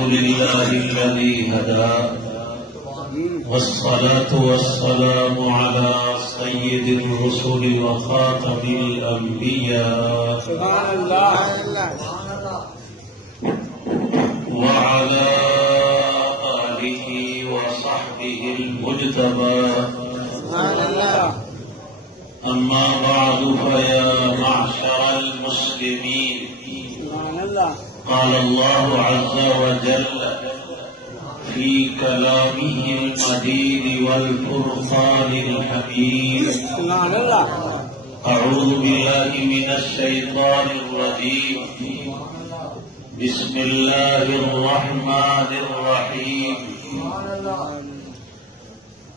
لله الذي هدى والصلاة والسلام على سيد الرسل وخاتم الأنبياء سبحان الله وعلى آله وصحبه المجتبى سبحان الله. أما بعد فيا معشر المسلمين سبحان الله. قال الله عز وجل في كلامه المجيد والفرقان الحميد سبحان الله. أعوذ بالله من الشيطان الرجيم بسم الله الرحمن الرحيم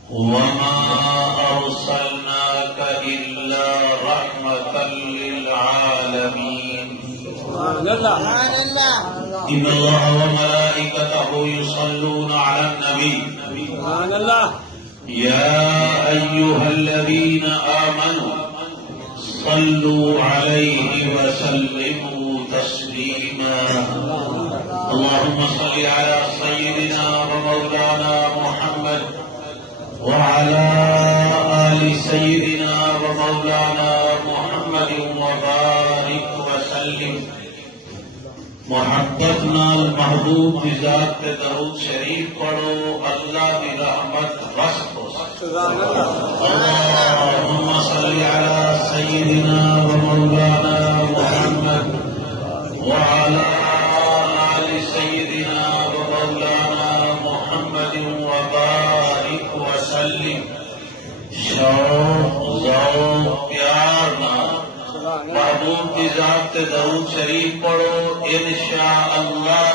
وما أرسلناك إلا رحمة للعالمين سبحان الله. إن الله وملائكته يصلون على النبي سبحان الله. يا أيها الذين آمنوا صلوا عليه وسلموا تسليما اللهم صل على سيدنا ومولانا محمد وعلى آل سيدنا ومولانا محمد وبارك وسلم. محبتنا المحبوب کی ذات پہ درود شریف پڑھو اللہ کی رحمت بس ہو. سبحان الله. اللهم صل على سيدنا ومولانا محمد وعلى آل سيدنا ومولانا محمد وبارك وسلم. شوق ذوق پیار نال محبوب کی ذات سے درود شریف پڑھو انشاءاللہ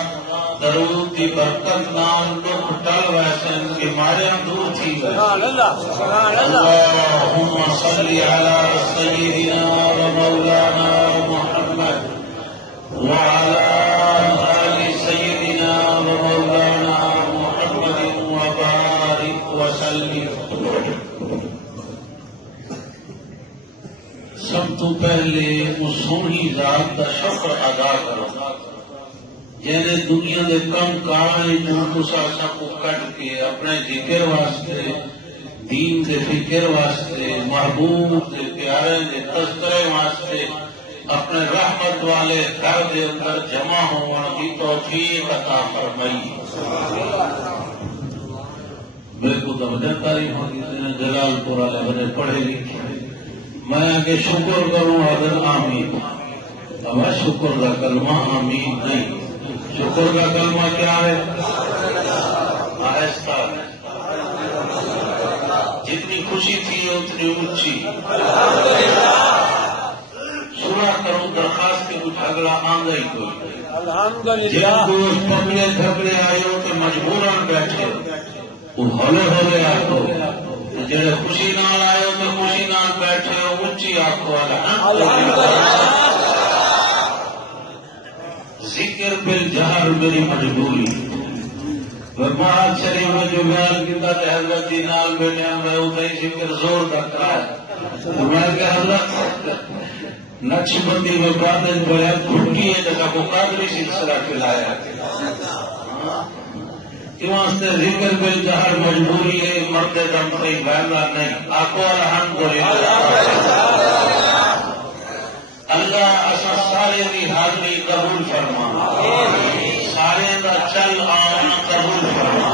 درود کی برکت نال دکھ ٹل ویسن کے مارے دور تھی گئے. سبحان الله. سبحان الله. اللهم صل على سيدنا ومولانا محمد وعلى آل سيدنا ومولانا محمد وبارك وسلم. سب تو پہلے اس سونی ذات کا شکر ادا کرو جن دنیا کے کم کام سب کو کٹ کے اپنے ذکر واسطے دین کے فکر واسطے محبوب کے پیارے کے تذکرے واسطے اپنے رحمت والے گھر کے اندر جمع ہونے کی توفیق عطا فرمائی. میرے کو توجہ تعریف ہوگی جلال پور والے بڑے پڑھے لکھے میں آگے شکر کروں حضرت آمین. اب شکر کا کلمہ آمین نہیں. شکر کا کلمہ کیا ہے؟ آہستہ. جتنی خوشی تھی اتنی اونچی. سنا کروں درخواست کے کچھ اگلا آنگا ہی کوئی. الحمد جن للہ. کو پبلے دھبلے آئے ہو تو مجبوراً بیٹھے وہ ہولے ہولے آخو. جڑے خوشی نال آئے ہو تو خوشی نال بیٹھے ہو اونچی آخو. الحمد للہ. ذکر بالجہر میری مجبوری. مہاراج شریف میں جو بیان کیا کہ حضرت جی نال بیٹھے میں ادھر ذکر زور تک رہا ہے. میں کہ حضرت نقش بندی میں بادل بڑے کھٹی ہے جگہ کو قادری سلسلہ کھلایا. کیوں واسطے ذکر بالجہر مجبوری ہے. مرد دم کوئی بہلا نہیں. آخو الحمدللہ. اللہ اصا سارے کی حاضری قبول فرما. سارے کا چل آنا قبول فرما.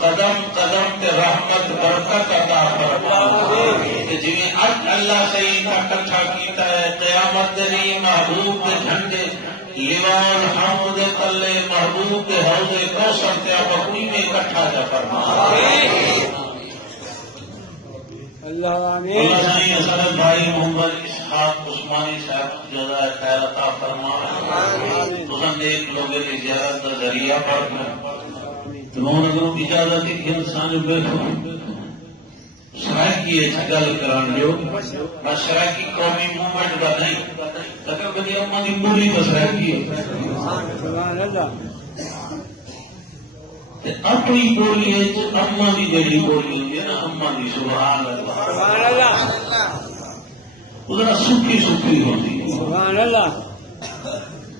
قدم قدم تے رحمت برکت عطا فرما. جی اج اللہ سے اکٹھا کیتا ہے قیامت دری محبوب کے جھنڈے لیوان حمد تلے محبوب کے حوض کوثر تے بکری میں اکٹھا جا فرما. اللہ آمین. اللہ جانی حضرت بھائی محمد اسحاق عثمانی صاحب جزائے خیر عطا فرما. تساں نیک لوگوں کی زیارت کا ذریعہ بن گئے. تمہوں اگر اجازت ہے کہ انسان بیٹھو سرائکی گل کران دیو. میں سرائکی قومی موومنٹ کا نہیں لیکن میری اما کی بولی تو سرائکی ہے. سبحان اللہ. اپنی بولی ہے اما کی جیڑی بولی ہوتی ہے نا اما کی. سبحان اللہ. سبحان اللہ. ادھر سکھی سکھی ہوتی ہے. سبحان اللہ.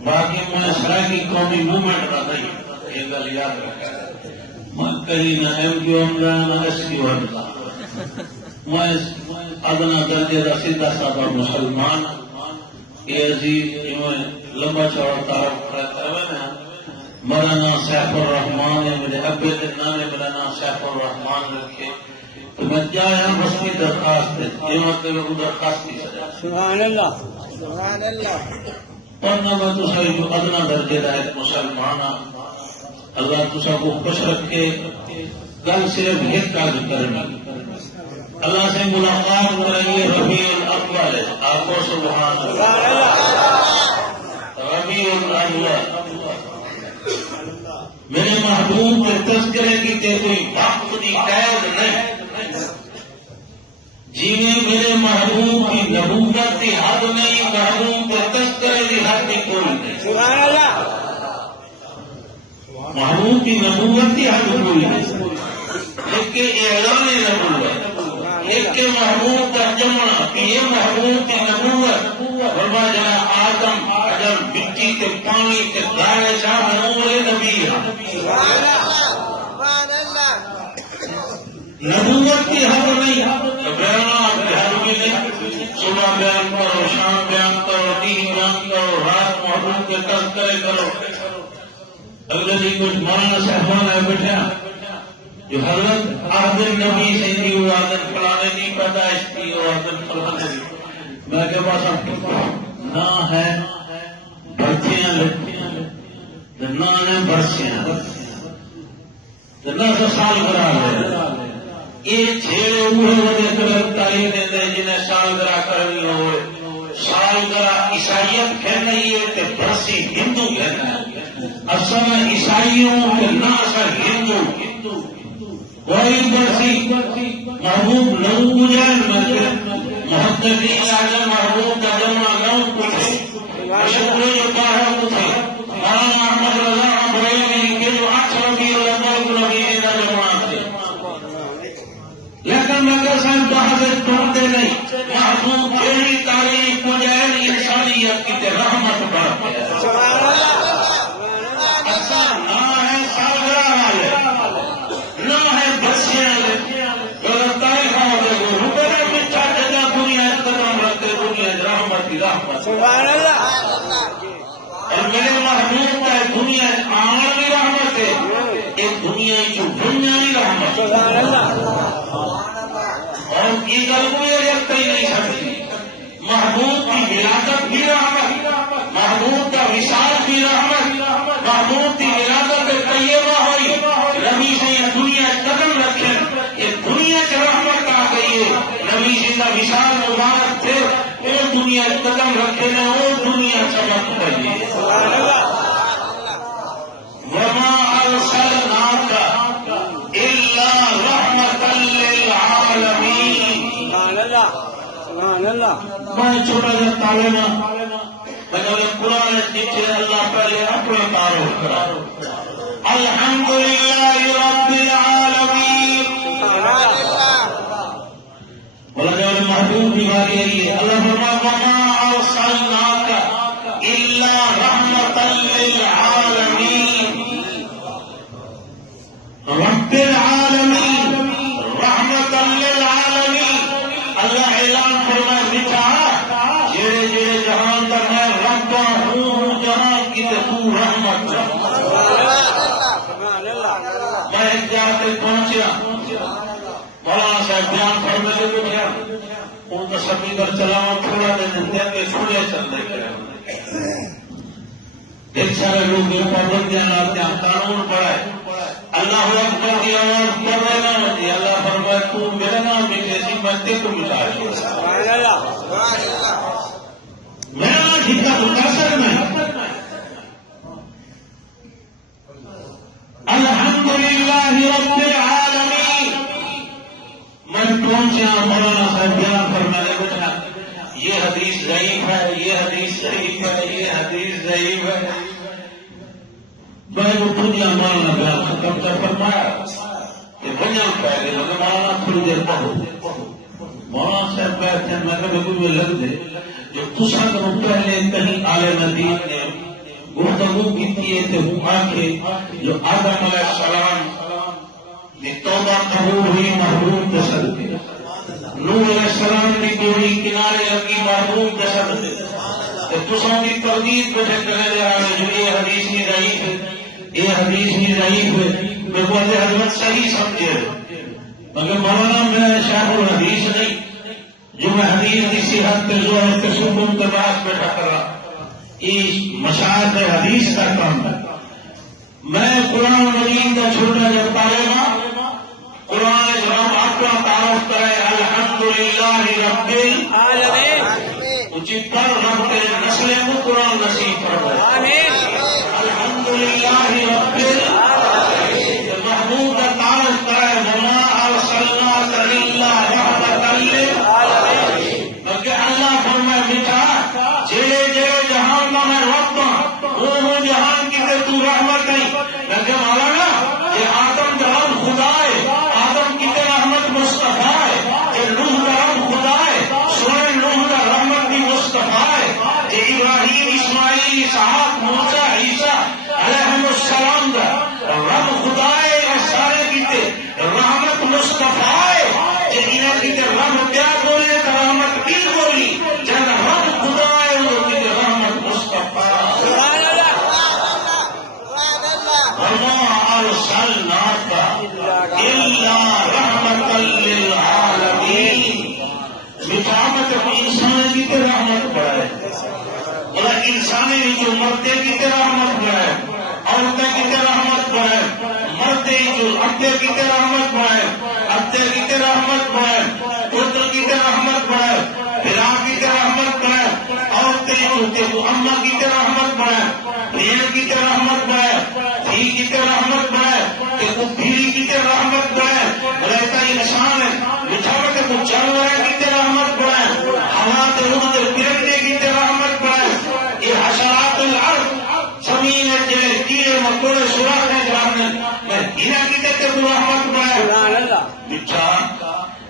باقی میں سرائکی قومی موومنٹ کا نہیں یہ گل یاد رکھا میں کہیں نہ ایم کیو ایم نہ ایس کیو ایم کا میں ادنا درجے کا سیدھا سادہ مسلمان یہ عزیز لمبا چوڑا تعارف کرتا ہے میرا نام سیف الرحمان ہے میرے ابے کے نام میرا نام سیف الرحمان رکھے تو میں کیا ہے بس کی درخواست ہے یہ مطلب درخواست کی سجا سبحان اللہ سبحان اللہ پڑھنا میں تو صحیح جو ادنا درجے کا ایک مسلمان اللہ تو سب کو خوش رکھے کل صرف ایک کاج کرنا اللہ سے ملاقات کریں گے ربیع الاول ہے آپ کو سبحان اللہ ربیع الاول میرے محبوب کے تذکرے کی تے کوئی وقت کی قید نہیں جی میرے محبوب کی نبوت کی حد نہیں محبوب کے تذکرے کی حد کی کوئی نہیں سبحان اللہ محبوب کی نبوت کی حد کوئی نہیں ایک کے اعلان نبوت ایک کے محبوب کا جمع کہ یہ محبوب کی نبوت فرما جنا آدم اگر مٹی کے پانی کے دائرے شاہ والے نبی نبوت کی حد نہیں بیان کی حد بھی نہیں صبح بیان کرو شام بیان کرو دین بیان کرو رات محبوب کے تذکرے کرو اگر جی کچھ مولانا صاحبان ہے بیٹھا جو حضرت آدم نبی سے دی وہ آدم فلانے نہیں پیدائش کی وہ آدم فلانے میں کے پاس نہ ہے برچیاں لٹیاں نہ ہے برسیاں نہ تو سال گرا ہے یہ چھیڑے ہوئے ہوئے قدر تعلیم دیتے جنہیں سال گرا کرنی ہوئے سال گرا عیسائیت کہنا ہی ہے کہ برسی ہندو کہنا ہے اصل عیسائیوں کے نہ اصل ہندو کوئی برسی محبوب لو مجھے محدثین اعظم محبوب کا جمع لو کچھ شکر جو کہا کچھ مولانا احمد رضا بریلوی کے جو 8 ربیع الاول نبی کا جمع تھے لیکن مگر صاحب بہت ٹوٹتے نہیں محبوب تیری تاریخ کو جائے انسانیت کی رحمت بڑھتے ہیں سبحان اللہ اور میرے محبوب کا دنیا عالمی رحمت ہے ایک دنیا کی بنیادی رحمت سبحان اللہ اور یہ گل کو یہ رکھتے ہی نہیں سکتی محبوب کی ولادت بھی رحمت محبوب کا وصال بھی رحمت محبوب کی ولادت طیبہ ہوئی نبی سے یہ دنیا قدم رکھے یہ دنیا کی رحمت آ گئی ہے نبی سے کا وصال مبارک تھے وہ دنیا قدم رکھے نا وہ دنیا چمک گئی وما ارسلناک الا رحمتا للعالمین سبحان اللہ سبحان اللہ میں چھوٹا سا تعلیم میں قرآن جیسے اللہ پہلے اپنے تعارف کرا الحمدللہ رب العالمین بولا جب محبوب کی باری آئی ہے اللہ فرماتا وما ارسلناک الا رحمتا للعالمین رب العالمین رحمتا للعالمین اللہ اعلان فرما بچا جیڑے جیڑے جہان تک میں رب ہوں جہاں کی تو رحمت میں ایک جگہ پہ پہنچیا مولانا صاحب بیان فرمے لے بیٹھا ان کا سبھی کر چلاوا تھوڑا دن دیا کہ چھوڑے چلنے کرے ایک سارے لوگ یہ پابندیاں لاتے ہیں قانون پڑا ہے اللہ اکبر کی آواز پڑھ رہے نہ ہوتی اللہ فرمائے تو میرے نام بھی کیسی بچے کو ملا میرا نام ٹھیکا متاثر میں الحمدللہ رب العالمین میں پہنچا مولانا صاحب بیان فرمانے بیٹھا یہ حدیث ضعیف ہے یہ حدیث ضعیف ہے یہ حدیث ضعیف ہے میں وہ دنیا مولانا بیان ختم کر فرمایا کہ بنیاد پہ گئے مولانا تھوڑی دیر پڑھو مولانا صاحب بیٹھے ہیں میں کبھی کوئی لگ دے جو دوسرا کروں پہلے کہیں عالم دین نے گفتگو کی تے آنکھے جو آدم علیہ السلام کی توبہ قبول ہوئی محبوب کے صدقے، نوح علیہ السلام کی ڈیوڑی کنارے لگی محبوب کے صدقے، تے تساں دی تردید پہ کرنے لے آئے جو یہ حدیث بھی ضعیف ہے، یہ حدیث بھی ضعیف ہے، میں بولتے حضرت صحیح سمجھے مگر مولانا میں شیخ الحدیث نہیں جو میں حدیث کی صحت کے زور کے سکون کے بعد بیٹھا کر رہا، یہ مشاہد حدیث کا کام ہے۔ میں قرآن مجید کا چھوٹا جب طالبہ قرآن جب اپنا تعارف کرے الحمدللہ رب العالمین اچھی پر رب کے نسل کو قرآن نصیب فرمائے، الحمدللہ رب العالمین محبوب کا تعارف کرے وما ارسلناک الا رحمۃ للعالمین، بلکہ اللہ فرمائے بیٹا جڑے جڑے جہان کا میں رب ہوں وہ جہان کی تے تو رحمت نہیں، لیکن مولانا یہ آدم کا رب خدا ہے، آدم کی تے رحمت مصطفیٰ ہے، یہ نوح کا رب خدا ہے، سورہ نوح کا رحمت بھی مصطفیٰ ہے، یہ ابراہیم اسماعیل اسحاق موسیٰ عیسیٰ علیہ السلام کا رب خدا ہے، اور سارے کی تے رحمت مصطفیٰ ہے، یہ انہیں کی تے رب کیا بولے تو رحمت کی بولی، جب رب خدا ہے وہ کی تے رحمت مصطفیٰ وما ارسلناک الا رحمۃ للعالمین، رحمت انسان کی تے رحمت بڑھائے، اور انسانی جو مردے کی تے رحمت بڑھائے، عورتیں کی تے رحمت بڑھائے، مردے جو ابے کی تے رحمت بڑھائے، ابے کی تے رحمت بڑھائے، پتر کی تے رحمت بڑھائے، بھرا کی تے رحمت بڑھائے، عورتیں جو اماں کی تے رحمت بڑھائے، بہن کی تے رحمت بڑھائے، دھی کی تے رحمت بڑھائے، کہ وہ بھیڑی کی تے رحمت بڑھائے، رہتا انسان ہے بچھاوے کو جانور کی تے رحمت بڑھائے، ہوا تے اڑتے پھرتے کی تے رحمت بڑھائے، یہ حشرات الارض زمین ہے جلے کیڑے مکوڑے سوراخ ہے جاننے میں انہیں کی تے رحمت بڑھائے، بچھا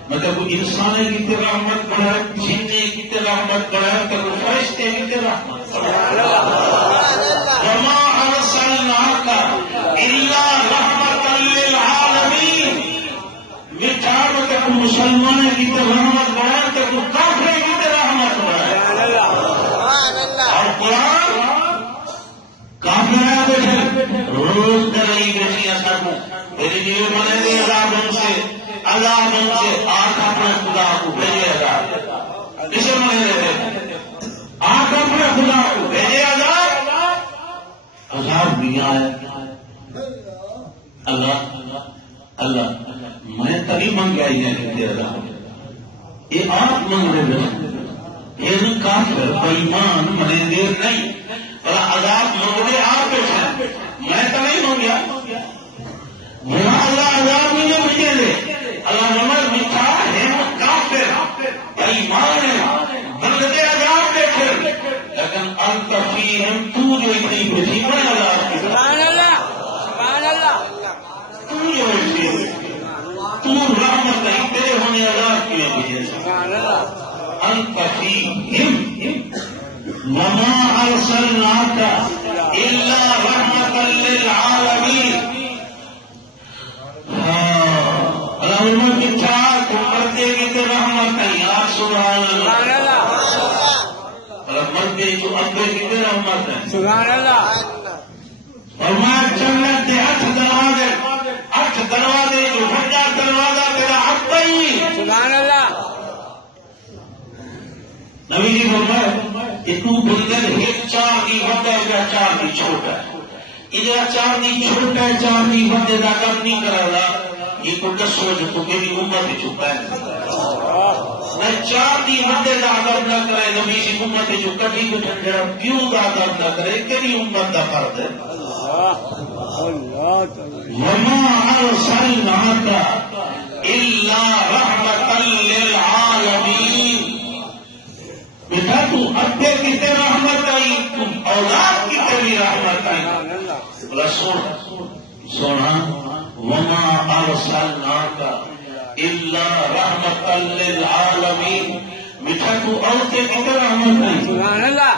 مطلب انسان کی تے رحمت بڑھائے، جننے کی تے رحمت بڑھائے، کہ وہ فرشتے کی تے رحمت بڑھائے، وما ارسلناک الا رحمۃ للعالمین، مٹھا مطلب مسلمان کی تے رحمت بڑھائے کہ وہ کافر کی تے رحمت بڑھائے، اور قرآن کافر بیٹھے روز درائی بیٹھی اثر کو میری جیو بنے دے اللہ من سے آنکھ اپنے خدا کو بھیجے عذاب، اسے منے دیتے آنکھ اپنے خدا کو بھیجے عذاب نہیں آئے، اللہ میں تبھی منگ آئی ہے عذاب، یہ آپ منگ رہے ہیں، یہ کافر بےمان منے دیر نہیں، اور عذاب منگنے آپ بیٹھے، میں تو نہیں منگیا، اللہ عذاب مجھے بھیجے دے، اللہ نمر مٹھا ہے وہ کافر بےمان ہے، بندے عذاب بیٹھے، لیکن انت فیہم تو جو اتنی بھیجی بڑے عذاب کی سبحان اللہ سبحان اللہ، تو جو اتنی تو رحمت نہیں تیرے ہونے عذاب کی بھیجے، سبحان اللہ، انت فیہم وما ارسلناک الا رحمۃ للعالمین، اللہ مٹھا تم مردے کی تے رحمت نہیں، آپ سبحان سبحان اللہ، اللہ مردے جو ابے کی تے رحمت ہے، سبحان اللہ، اور میں جنت کے 8 دروازے جو بڑا دروازہ تیرا ابا ہی، سبحان اللہ، نبی جی فرمائے کہ تو بندر ایک 4 دی بڑا ہے 4 دی چھوٹا ہے، ادھر 4 دی چھوٹا ہے 4 دی بڑے دا کام نہیں کرا رہا، یہ کو دسو جو تو میری امت چھپا ہے، میں 4 دی بڑے دا عذاب نہ کرے، نبی جی امت جو کٹھی بٹھن جڑا پیو دا عذاب نہ کرے، کیڑی امت دا فرض ہے، وما ارسلناک الا رحمۃ للعالمین، بیٹا تو ابے کی تے رحمت آئی، تم اولاد کی تے بھی رحمت آئی، بلا سونا وما ارسلناک الا رحمۃ للعالمین، بیٹا تو عورتیں کی تے رحمت آئی، سبحان اللہ،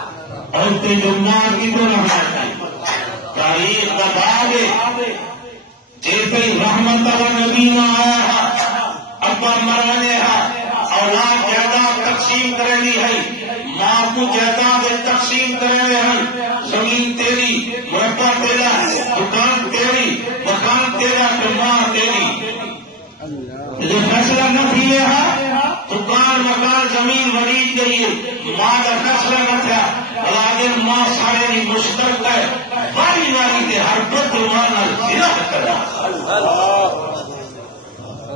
عورتیں جو ماں کی تو رحمت تاریخ کا باب جیسے رحمت کا نبی نہ آیا ابا مرنے اولاد جائیداد تقسیم کرے گی ہے ماں کو جائیداد تقسیم کرے ہیں زمین تیری مربع تیرا دکان تیری مکان تیرا تو ماں تیری یہ فیصلہ نہ کیے دکان مکان زمین مریض گئی ماں کا فیصلہ نہ تھا لیکن ماں سارے مشترک ہے باری باری کے ہر بدگمانہ ضلع کرا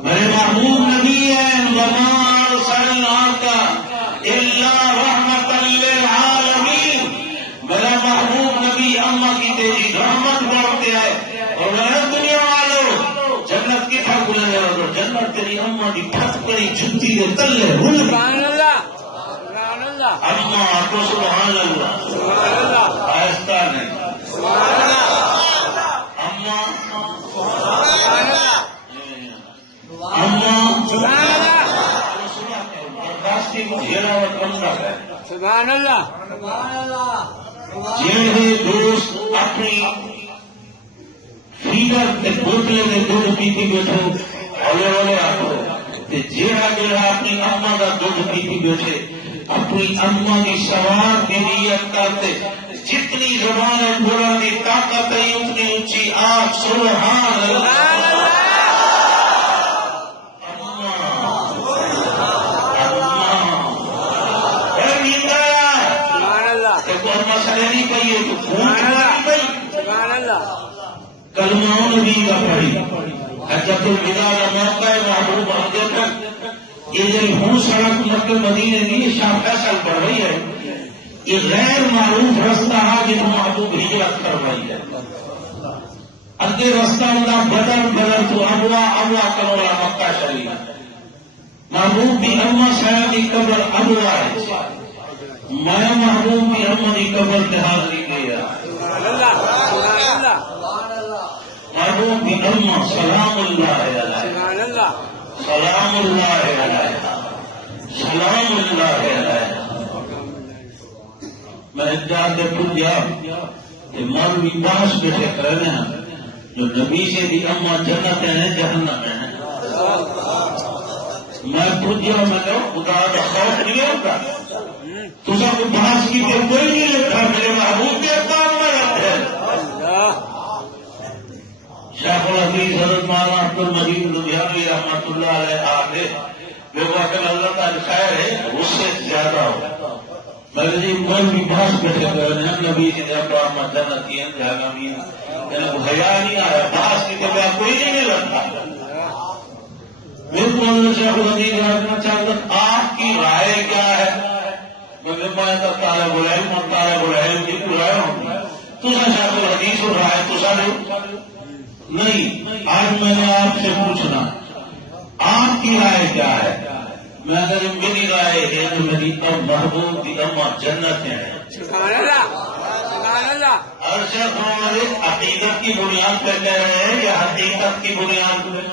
میرے محبوب نبی ہیں وما ارسلناک الا رحمت للعالمین میرا محبوب نبی اماں کی تیری رحمت بڑھتے ہیں اور میرے دنیا والوں جنت کی تھا بولنے والوں جنت تیری اماں کی پھٹ کری جھنتی کے تلے رول سبحان اللہ سبحان اللہ اماں آپ کو سبحان اللہ سبحان اللہ آہستہ نہیں سبحان اللہ اماں سبحان اللہ اماں سبحان اللہ برداشتی کو گھیرا اور بندہ ہے سبحان اللہ جیڑے دوست اپنی فیڈر کے بوتلے میں دودھ پیتی بیٹھو ہولے ہولے آٹو جیڑا جیڑا اپنی اماں کا دودھ پیتی بیٹھے اپنی اماں کی سوار کی نیت کرتے جتنی زبان بولنے کی طاقت ہے اتنی اونچی آپ سبحان اللہ کلماؤں نبی کا پڑھی حجت الوداع کا موقع ہے محبوب آگے تک یہ جو ہوں سڑک مکہ مدینے کی شاہ فیصل پڑھ رہی ہے یہ غیر معروف رستہ ہے جن محبوب ہجرت کروائی ہے اگے رستہ ہوتا بدر تو ابوا کروڑا مکہ شریف محبوب کی اما صاحب کی قبر ابوا ہے میں محبوب کی اما کی قبر کے حاضری گیا محبوب کی اما سلام اللہ علیہ سلام اللہ علیہ سلام اللہ علیہ میں جا کے پوچھ گیا کہ مولوی پاس بیٹھے کرنے ہیں جو نبی سے بھی اما جنت ہیں جہنم ہیں میں پوچھ گیا میں کہوں خدا کا خوف نہیں ہوتا تو سب کو بحث کی کہ کوئی نہیں لکھا میرے محبوب کے کام میں رکھتے شیخ الحدیث حضرت مولانا عبد المجید لدھیانوی رحمۃ اللہ علیہ آگے جو واقعہ اللہ تعالی خیر ہے اس سے زیادہ ہو میں نے جی کوئی بھی بحث بیٹھے کرنے ہیں نبی سے جب آپ جنت کی جہنمی حیا نہیں آیا بحث کی طبع کوئی نہیں لگتا میرے کو شیخ الحدیث رکھنا چاہتا آپ کی رائے کیا ہے میں طالب العلم اور طالب العلم کی رائے ہوگی تو شیخ الحدیث اور رائے تو سارے نہیں آج میں نے آپ سے پوچھنا آپ کی رائے کیا ہے میں اگر میری رائے ہے تو میری محبوب کی اما جنت ہے اور شیخ ہمارے عقیدت کی بنیاد پہ کہہ رہے ہیں یا حقیقت کی بنیاد پہ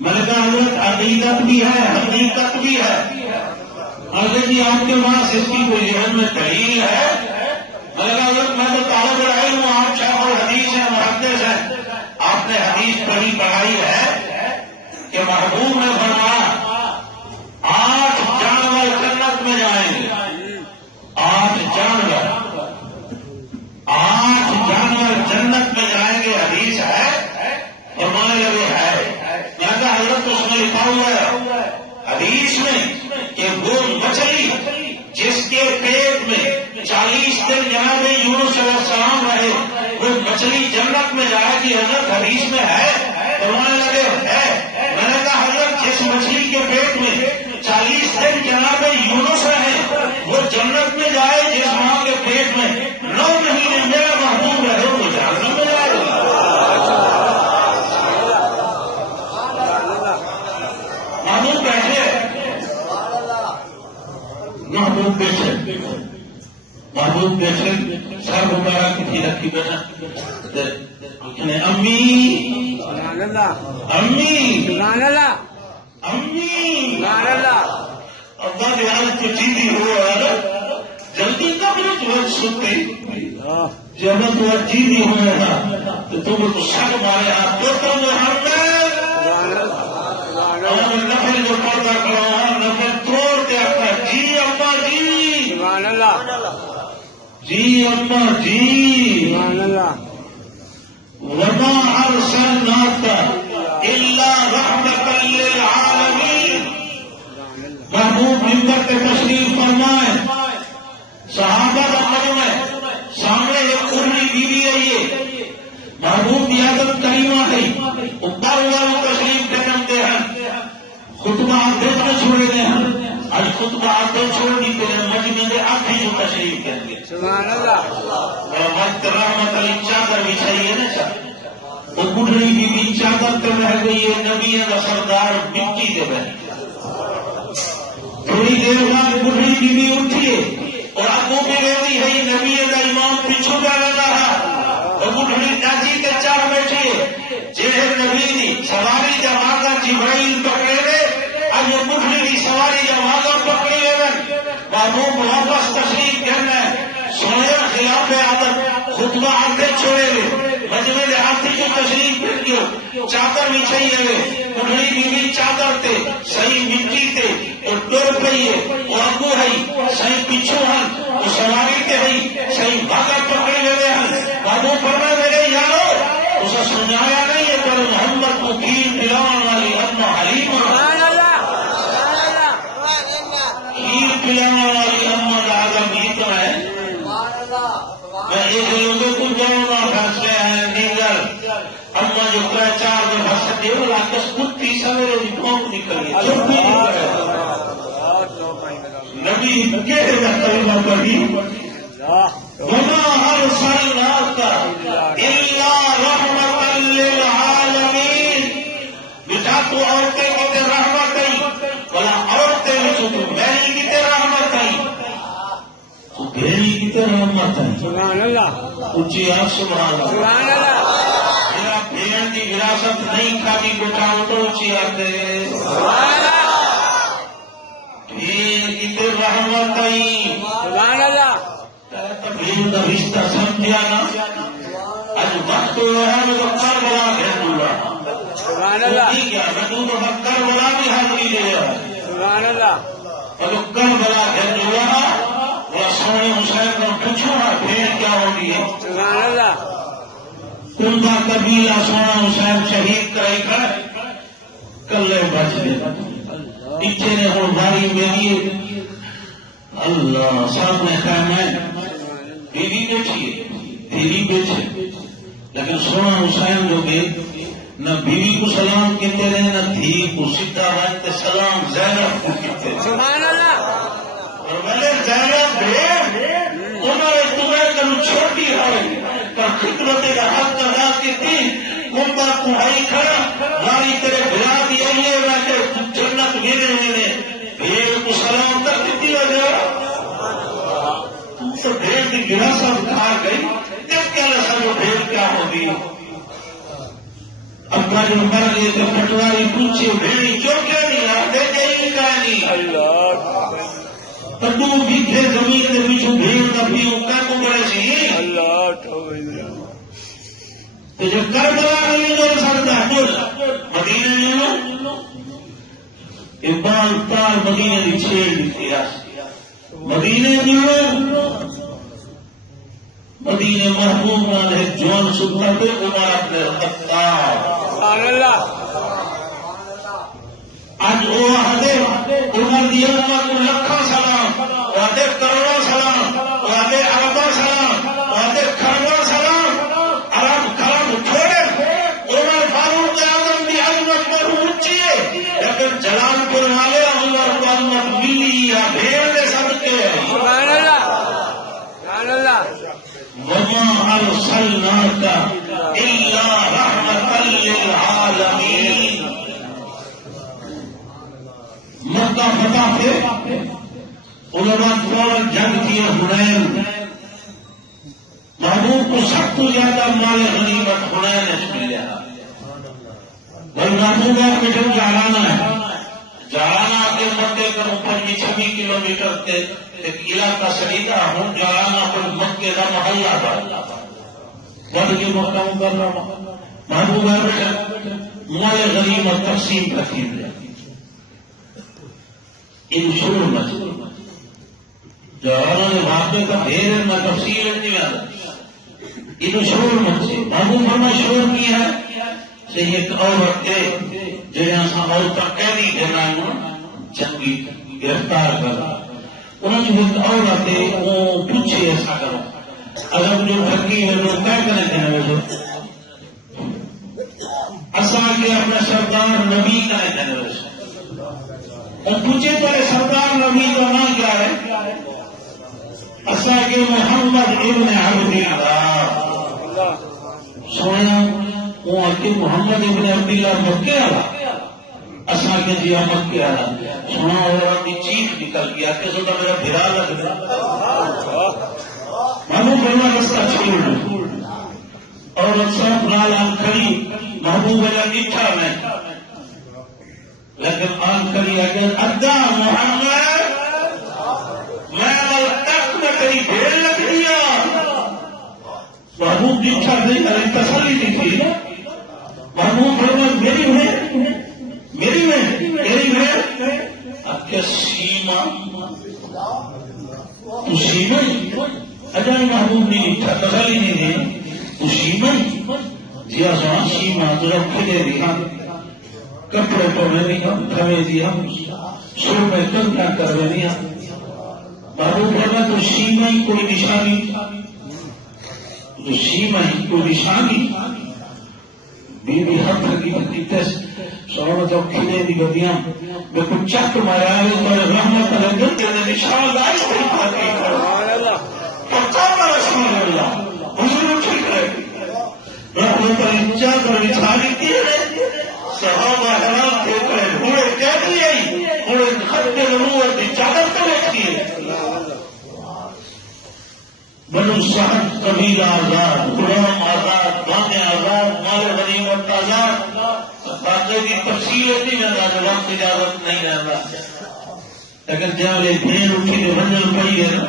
میں نے کہا حضرت عقیدت بھی ہے حقیقت بھی ہے اگر جی آپ کے پاس اس کی کوئی ذہن میں دلیل ہے میں نے کہا حضرت میں تو طالب العلم ہوں آپ شیخ الحدیث ہیں محدث ہیں آپ نے حدیث پڑھی پڑھائی ہے کہ محبوب نے فرمایا 8 جانور جنت میں جائیں گے 8 جانور جنت میں جائیں گے حدیث ہے فرمانے لگے ہے میں کہا حضرت اس میں لکھا ہوا ہے حدیث میں کہ وہ مچھلی جس کے پیٹ میں 40 دن جناب یونس علیہ السلام رہے وہ مچھلی جنت میں جائے گی حضرت حدیث میں ہے فرمانے لگے ہے میں نے کہا حضرت جس مچھلی کے پیٹ میں 40 دن جناب یونس رہے وہ جنت میں جائے جس ماں کے پیٹ میں 9 مہینے میرا محبوب رہے وہ جہنم میں جائے محبوب بیٹھے محبوب بیٹھے سر مبارک کی رکھی بیٹھا امی ابا بیان تو جیتی ہو جلدی قبر تو سنتے جب تو جی نہیں ہوئے نا تو تم کو شک مارے آپ تو محمد اور نفل جو پڑھتا کرو نفل توڑ کے اپنا جی اما جی سبحان اللہ جی اما جی سبحان اللہ وما ارسلناک الا رحمۃ للعالمین محبوب ممبر پہ تشریف فرمائے صحابہ کا قدم ہے سامنے ایک قرنی بیوی ہے یہ محبوب کی عادت کریمہ ہے اوپر والوں تشریف کرتے ہیں خطبہ آدھے میں چھوڑے گئے ہیں آج خطبہ آدھے چھوڑ دی تیرے مجمع میں آدھی جو تشریف کریں گے سبحان اللہ وقت رحمت علی چادر بچھائی ہے نا سر وہ بڑھڑی بیوی چادر پہ رہ گئی ہے نبی کا سردار مٹی دے رہے تھوڑی دیر بعد بڑھڑی بیوی اٹھی ہے اور ابو بھی رہی ہے نبی کا امام پیچھو جا رہا اور بڑھڑی ناچی کے چار بیٹھی ہے جنہیں نبی نے سواری جب آگا جبرائیل پکڑے گئے اب یہ بڑھڑی کی سواری جب آگا پکڑے گئے محبوب واپس تشریف کرنا ہے سونے خلاف عادت خطبہ آتے چھوڑے ہوئے مجمع میں آتی جو تشریف کر گئے چادر بچھائی ہے بڑھڑی بیوی چادر تے صحیح مٹی تے اور ڈر پئی ہے اور ابو ہے صحیح پیچھو ہیں وہ سواری تے ہے صحیح بھاگا پکڑے ہوئے ہیں بابو فرما میرے یارو اسے سمجھایا نہیں ہے پر محمد کو کھیر پلانے والی اما حلیمہ سبحان اللہ کھیر پلانے والی اما کا آگا گیت ہے میں ایک لوگوں کو جاؤں گا پھنسے ہیں نیگر اما جو کرے چار میں پھنسے دے وہ لاکس کتی سویرے بھی پھونک نکلی چھوٹی نکلے نبی کہے گا کلمہ پڑھی وما ارسلناک الا رحمۃ للعالمین بیٹا تو عورتیں کی تے رحمت ہے بلا عورتیں میں تو بہن کی تے رحمت ہے تو بہن کی تے رحمت ہے سبحان اللہ اونچی آپ سبحان اللہ سبحان اللہ میرا بہن کی وراثت نہیں کھانی بیٹا وہ تو اونچی آتے سبحان اللہ بہن کی تے رحمت ہے سبحان اللہ بہن کا رشتہ سمجھا نا آج وقت ہوا ہے وہ کربلا بھیجوں گا سبحان اللہ کیا میں تو کربلا بھی حاضری لے رہا سبحان اللہ اور کربلا بھیجوں گا وہ سونے حسین کو پوچھو نا بھیڑ کیا ہوگی ہے سبحان اللہ ان کا قبیلہ سونا حسین شہید کرائی کر کلے بچ گئے پیچھے نے ہوں باری میری اللہ سامنے خیمہ بیوی بیٹھی ہے بیوی بیٹھے لیکن سونا حسین جو گئے نہ بیوی کو سلام کہتے رہے نہ دھی کو سیدھا رہتے سلام زینب کو کہتے رہے سبحان اللہ اور بلے زینب انہوں نے تمہیں کل چھوٹی ہے پر خدمت کا حق ادا کی تھی کمبا کڑھائی کھڑا باری تیرے بلا دی آئیے میں جنت ملے ملے بھیڑ کو سلام کر دیتی وجہ تو بھیڑ کی گراسا کھا گئی جب کیا لسا جو بھیڑ کیا ہوگی ابا جو مر گئے تو پٹواری پوچھے بھیڑی کیوں کیا نہیں آتے جائیں گا نہیں اللہ تو بھی تھے زمین کے پیچھو بھیڑ کا بھی کا کو بڑے سی اللہ تو جو کربلا نہیں بول سکتا بول مدینے میں اقبال تار مدینے کی چھیڑ دیتی مدینے میں مدینے محبوب والے جوان سکتا پہ عمر اپنے خطاب سبحان اللہ آج وہ آدھے عمر دی امت کو لکھا سلام آدھے کروڑا سلام آدھے اربا سلام آدھے کھربا سلام ارب کھرب چھوڑے عمر فاروق اعظم کی عظمت پر اونچی ہے لیکن جلال پور والے عمر کو عظمت ملی یا بھیڑ دے صدقے سبحان اللہ سبحان اللہ وما ارسلناک الا رحمۃ للعالمین مکہ فتح پہ علماء فوراً جنگ کیے حنین محبوب کو سب کو زیادہ مال غنیمت حنین نے ملیا بھائی محبوب آپ میں جنگ جانا ہے جانا کے مکے کا 25 کلومیٹر تے ایک علاقہ سڑیدا ہوں جانا کوئی مکے کا محلہ بڑھ کے مقام کر رہا محبوب مال غنیمت تقسیم رکھی ان شروع میں جانا نے واقعے کا ڈھیر ہے میں تفصیل نہیں آتا ان شروع میں سے محبوب فرما شروع کی ہے سے ایک عورت ہے جہاں عورتیں قیدی دینا جنگی گرفتار کر انہوں نے ایک عورت ہے وہ پوچھے ایسا کرو اگر جو ٹھگی ہے لوگ کیا کریں دینے وجہ اصا کے اپنا سردار نبی کا ہے دینے وجہ اور پوچھے پہلے سردار نبی کا نام کیا ہے اصا کے محمد ابن عبد اللہ سونا وہ آتے محمد ابن عبداللہ مکے والا اصا کے جی مکے والا سونا اور چیخ نکل گیا کہ سو میرا بھرا لگ رہا محبوب بنا رستہ چھوڑ اور سب لال آن کھڑی محبوب بنا میٹھا میں لیکن آن کھڑی اگر ادا محمد میں تک میں کہیں بھیڑ لگ دیا محبوب میٹھا نہیں کریں تسلی نہیں تھی محبوب بنا میری میں اب کیا سیما تو سیما اجائی محبوب نہیں تھا تسلی نہیں دی تو سیما جیا سونا سیما تو جب کھلے دیا کپڑے پڑھنے دیا کھوے دیا سر میں کنکا کروے دیا محبوب بنا تو سیما ہی کوئی نشانی تو سیما ہی کوئی نشانی بی بی ہاتھ کی بکیتس سونا جب کھلے دی گدیاں میں کچھ چک مارا ہے تو رحمت لگن تیرے نشان لائے سے پاتی فقام رسول اللہ حضور ٹھیک ہے رحمت انجا کر بچھالی تیرے صحابہ حرام کے اوپر ہوئے کیا دیئے ہوئے خط نبوت اجازت تو رکھی ہے بنو سعد قبیلہ آزاد غلام آزاد بانے آزاد مال غنیمت آزاد باقی کی تفصیل نہیں رہتا جو وقت اجازت نہیں رہتا لیکن جب یہ بھیڑ اٹھی کے بنجل پڑی ہے نا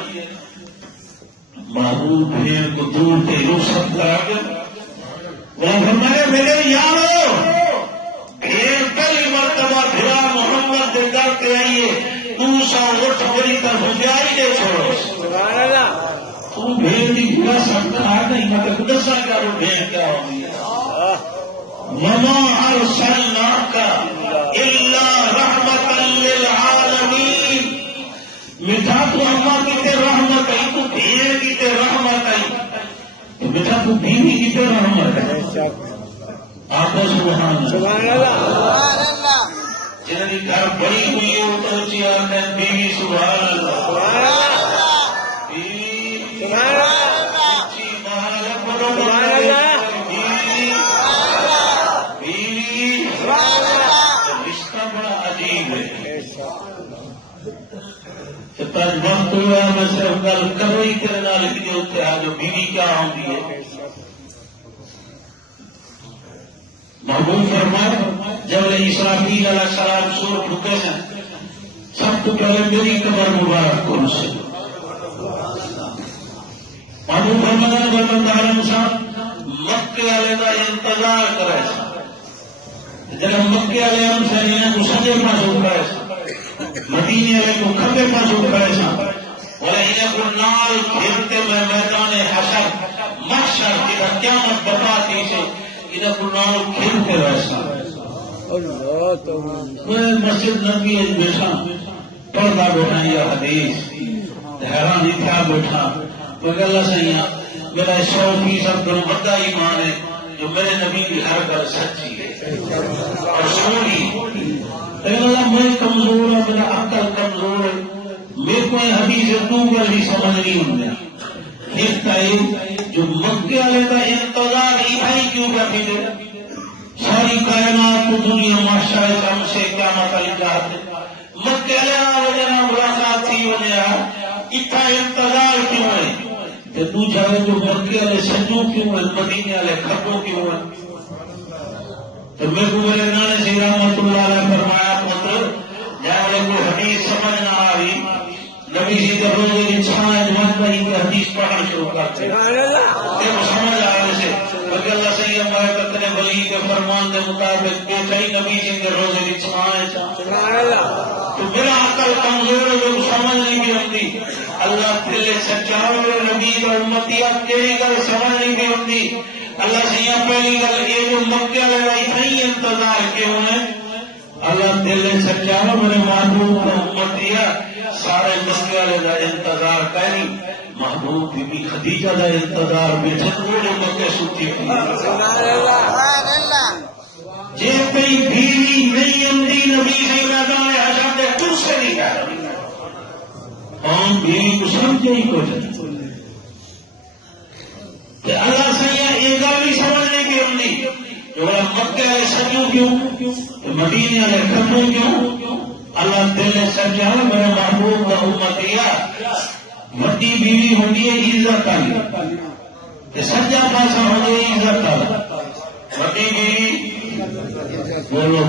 محبوب بھیڑ کو دور سے رخصت کرا کے وہ فرمائے میرے یارو بھیڑ پہلی مرتبہ بھیڑا محمد دے در کے آئیے تو سا اٹھ میری طرف جائی دے چھوڑو تو بھیڑ دی بھیڑا سکتا ہے نہیں مطلب دسا کیا وہ بھیڑ کیا ہوگی وما ارسلناک الا رحمتا للعالمین میٹھا تو اما کیتے رحمت ہے تو بھیڑ کیتے رحمت ہے تو میٹھا تو بیوی کیتے رحمت ہے آپ سبحان اللہ جنہوں نے گھر بڑی ہوئی ہو تو چیار نے بیوی سبحان اللہ وقت ہوا میں صرف گل کرو ہی تیرے نال کے اتنے آ جو بیوی کیا ہوتی ہے محبوب فرمائے جب اسرافیل علیہ السلام سور ٹھکے ہیں سب تو پہلے میری قبر مبارک کون سے محبوب فرمائے بردارم صاحب مکے والے کا انتظار کرے جب مکے والے ہم سے انہیں کو سجے پاس ہو گئے مدینے والے کو کھبے پاس ہو گئے بولے انہیں کو نال گھیرتے میں میدان حشر محشر کی قیامت برپاتی سے انہیں کو نال گھیرتے رہے میں مسجد نبی بیٹھا پردہ بیٹھا یا حدیث حیران ہی تھا بیٹھا تو اللہ سیاں میرا 100% دل بڑا ایمان ہے جو میرے نبی کی ہر گل سچی ہے اور سوری اللہ میں کمزور ہے میرا عقل کمزور ہے میرے کو حدیث تو بھی سمجھ نہیں ہوں ایک جو مکے والے کا انتظار ہی بھائی کیوں کرتی ہے ساری کائنات دنیا معاشرے کم سے کیا مطلب چاہتے مکے والے وجہ ملاقات تھی وجہ اتنا انتظار کیوں ہے تو جائے جو مکے والے سجو کیوں ہے مدینے والے کھٹو کیوں ہے تو میرے کو میرے نانے سے رحمت اللہ علیہ فرمایا پتر نبی جی کے روزے کی چھائے جماعت بھائی کی حدیث پڑھنا شروع کرتے ہیں سمجھ آنے سے بلکہ اللہ سے یہ ہمارے کرتے ہیں ولی کے فرمان کے مطابق کہ کئی نبی جی کے روزے کی چھائے تو میرا عقل کمزور ہے جو سمجھ نہیں بھی ہوتی اللہ دل سچاؤ نبی کا امتیات کیڑی گل سمجھ نہیں بھی ہوتی اللہ سے یہ پہلی گل یہ جو مکہ لگائی تھی انتظار کیوں ہے اللہ دل سچاؤ میرے محبوب کا امتیات سارے مکے والے کا انتظار کری محبوب بی خدیجہ کا انتظار بیٹھے وہ مکے سوتی تھی جی کوئی بیوی نہیں آتی نبی نہیں لگا ہے حضرت تم سے نہیں کہہ رہا ہم بیوی کو سمجھے ہی کچھ کہ اللہ سے یہ گل بھی سمجھنے کی ہوتی جو مکے والے سجو کیوں مدینے والے کھمو کیوں اللہ دل سجا میرے محبوب کا امتیا مٹی بیوی ہوتی ہے عزت والی سجا پاسا ہوتی ہے عزت والا مٹی بیوی بولو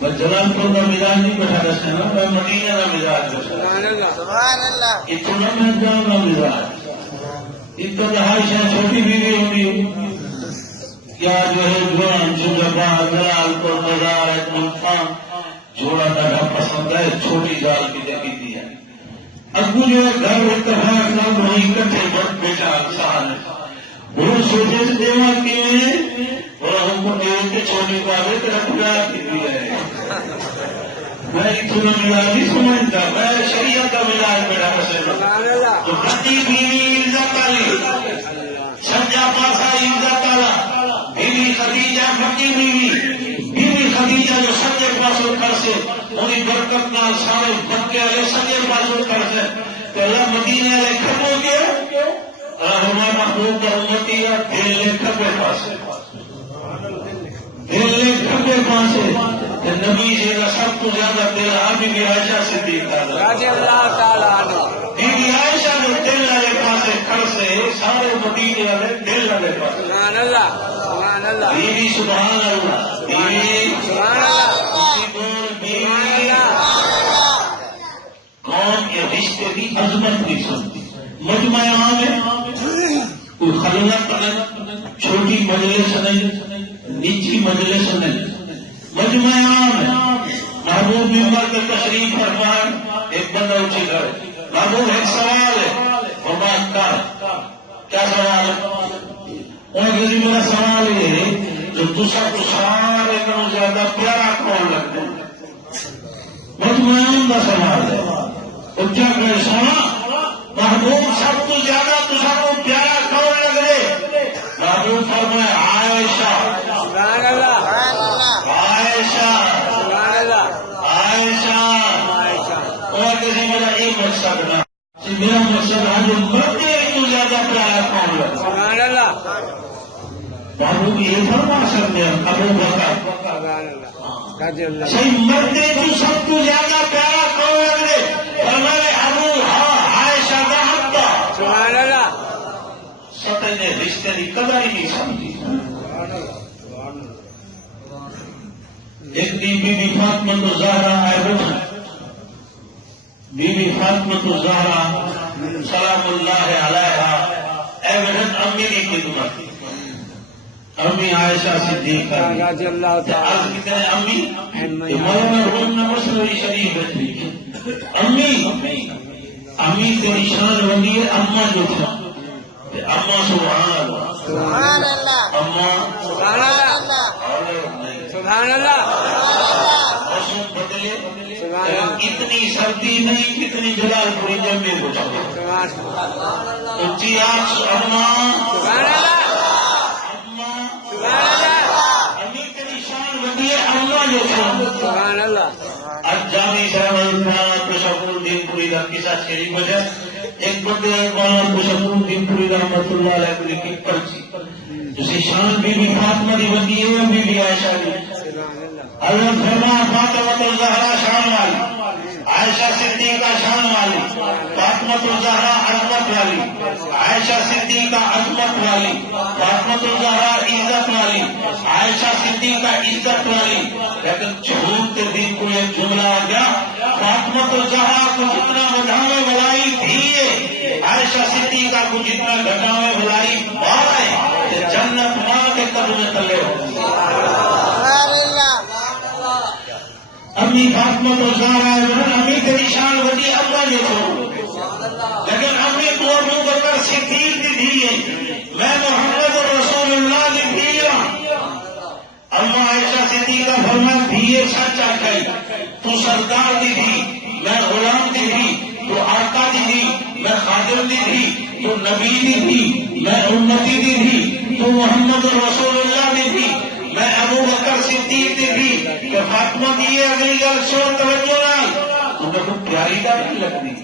میں جلال پور کا مزاج نہیں بیٹھا رہتا نا میں مدینہ کا مزاج بیٹھا اتنا میں جاؤں گا مزاج اتنا ہر شاید چھوٹی بیوی ہوگی کیا جو ہے جلال پور بازار ملتان جوڑا ڈاڈا پسند ہے چھوٹی جال کی جگہ دی ہے ابو جو ہے گھر اتفاق نہ وہی کٹھے بڑھ بیٹا انسان ہے وہ سوچے سے دیوا کیوں اور ہم کو دیو کے چھوٹے بابے تیرا پیار کی بھی ہے میں اتنا مزاج نہیں سمجھتا میں شریعت کا مزاج بیٹھا پسند تو بڑی بیوی عزت والی سجا پاسا عزت والا بیوی خدیجہ بڑی بیوی خدیجہ جو سجے پاسوں کر سے انہیں برکت نال سارے مکے والے سجے پاسوں کر سے تو اللہ مدینے والے کھڑو گے ہمارا محبوب کا امتی ہے دل نے کھبے پاسے نبی جی کا سب تو زیادہ دل آپ کی عائشہ صدیقہ رضی اللہ تعالیٰ عنہ بی بی عائشہ نے دل والے پاسے کھڑ سے سارے مدینے والے دل والے پاسے سبحان اللہ سبحان اللہ بیوی سبحان اللہ بیوی سبحان اللہ بیوی قوم کے رشتے کی عظمت نہیں سنتی مجمع عام ہے کوئی خلوت نہیں چھوٹی مجلس نہیں نیچی مجلس نہیں مجمع عام ہے محبوب ممبر کے تشریف فرمائے ایک بندہ اٹھی گئے محبوب ایک سوال ہے فرمائے کر کیا سوال ہے انہوں نے میرا سوال یہ ہے جو دوسرا کو سارے کروں زیادہ پیارا کون لگتا ہے مجمع عام کا سوال ہے وہ کیا کہ سونا محبوب سب کو زیادہ دوسرا کو پیارا کون لگ رہے محبوب فرمائے عائشہ سبحان اللہ عائشہ عائشہ اور کسی میرا ایک مقصد نہ میرا مقصد آج مرتے تو زیادہ پیارا کون لگا سبحان اللہ محبوب یہ فرما سکتے ہیں ابو بکر صحیح مرتے تو سب کو زیادہ پیارا کون لگ رہے فرمائے ابو عائشہ کا حق سبحان اللہ سطح نے رشتے کی قدر ہی نہیں سمجھی ایک دن بی بی فاطمہ الزہرا آئے بیٹھا بی بی فاطمہ الزہرا سلام اللہ علیہا اے بہن امی کی خدمت امی عائشہ صدیقہ رضی اللہ تعالی کہتے ہیں امی یہ مولانا روم مسلوی شریف ہے امی تیری شان ہوگی ہے اما جو تھا اما سبحان اللہ اما سبحان اللہ سبحان اللہ موسم بدلے اتنی سردی نہیں کتنی جلال پوری جمعے ہو جائے اونچی آنکھ اما سبحان اللہ اما سبحان اللہ امی تیری شان ہوگی ہے اما جو تھا سبحان اللہ آج جامی صاحب پشاپور دین پوری کا قصہ چھیری وجہ ایک بندے مولانا پشاپور دین پوری رحمت اللہ علیہ کو لکھی پرچی جسے شان بی بی فاطمہ دی بندی ہے بی بی عائشہ دی حضرت فرما فاطمہ الزہرا شان والی عائشہ صدیقہ شان والی فاطمہ الزہرا عظمت والی عائشہ صدیقہ عظمت والی فاطمہ الزہرا عزت والی عائشہ صدیقہ عزت والی لیکن جھوٹ کے دن کو ایک جملہ آ گیا فاطمہ الزہرا کو جتنا بدھاوے بلائی تھی عائشہ صدیقہ کو جتنا گھٹاوے بلائی بھائی جنت ماں کے قدم تلے ہو امی فاطمہ الزہرا امی کے نشان وڈی ابا جو لیکن امی کو ابو بکر صدیق دی تھی میں محمد رسول اللہ دی تھی اما عائشہ صدیقہ فرمائے بھی سچ آئی تو سردار دی تھی میں غلام دی تھی تو آقا دی تھی میں خادم دی تھی تو نبی دی تھی میں امتی دی تھی تو محمد رسول اللہ دی تھی میں ابو بکر صدیق دی تھی کہ فاطمہ دی اگلی گل سو توجہ نہ تمہیں تو پیاری کا نہیں لگتی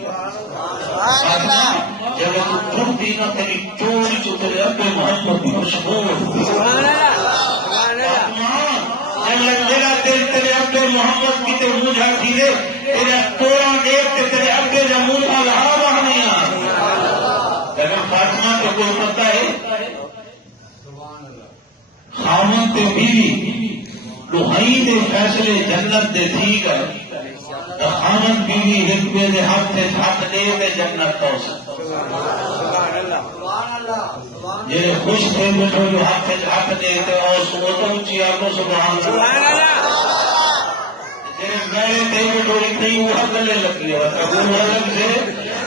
جب تو ٹوٹتی نہ تیری چوری جو تیرے ابے محمد کی مشہور میرا دل تیرے ابے محمد کی تے مجھا تھی دے تیرے توڑا دیکھ تے تیرے ابے جا موٹا لہا بہنیا لیکن فاطمہ کو کوئی پتہ ہے خامن تے بیوی لوہائی دے فیصلے جنت دے تھی کر خامن بیوی ہکوے دے ہاتھ ہاتھ دے تے جنت تو جی خوش تھے بیٹھو جو ہاتھ دے تے اور سو تو اونچی آگو سبحان اللہ جی میرے تے بیٹھو اتنی وہ گلے لگی ہے ابو حضرت سے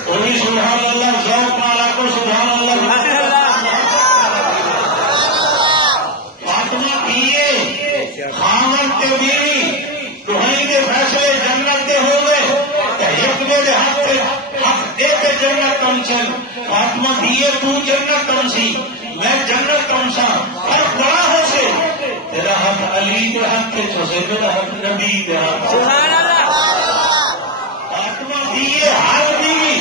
وہی سبحان اللہ ذوق والا کو سبحان اللہ فاطمہ کیے خامن تے بیوی دہائی کے فیصلے جنت کے ہو گئے ایک میرے حق دے کے جنت کم چل فاطمہ دیے تو جنت کم سی میں جنت کم سا ہر بڑا ہو سے تیرا حق علی کے حق کے چھوسے میرا حق نبی کے حق فاطمہ دیے ہر بیوی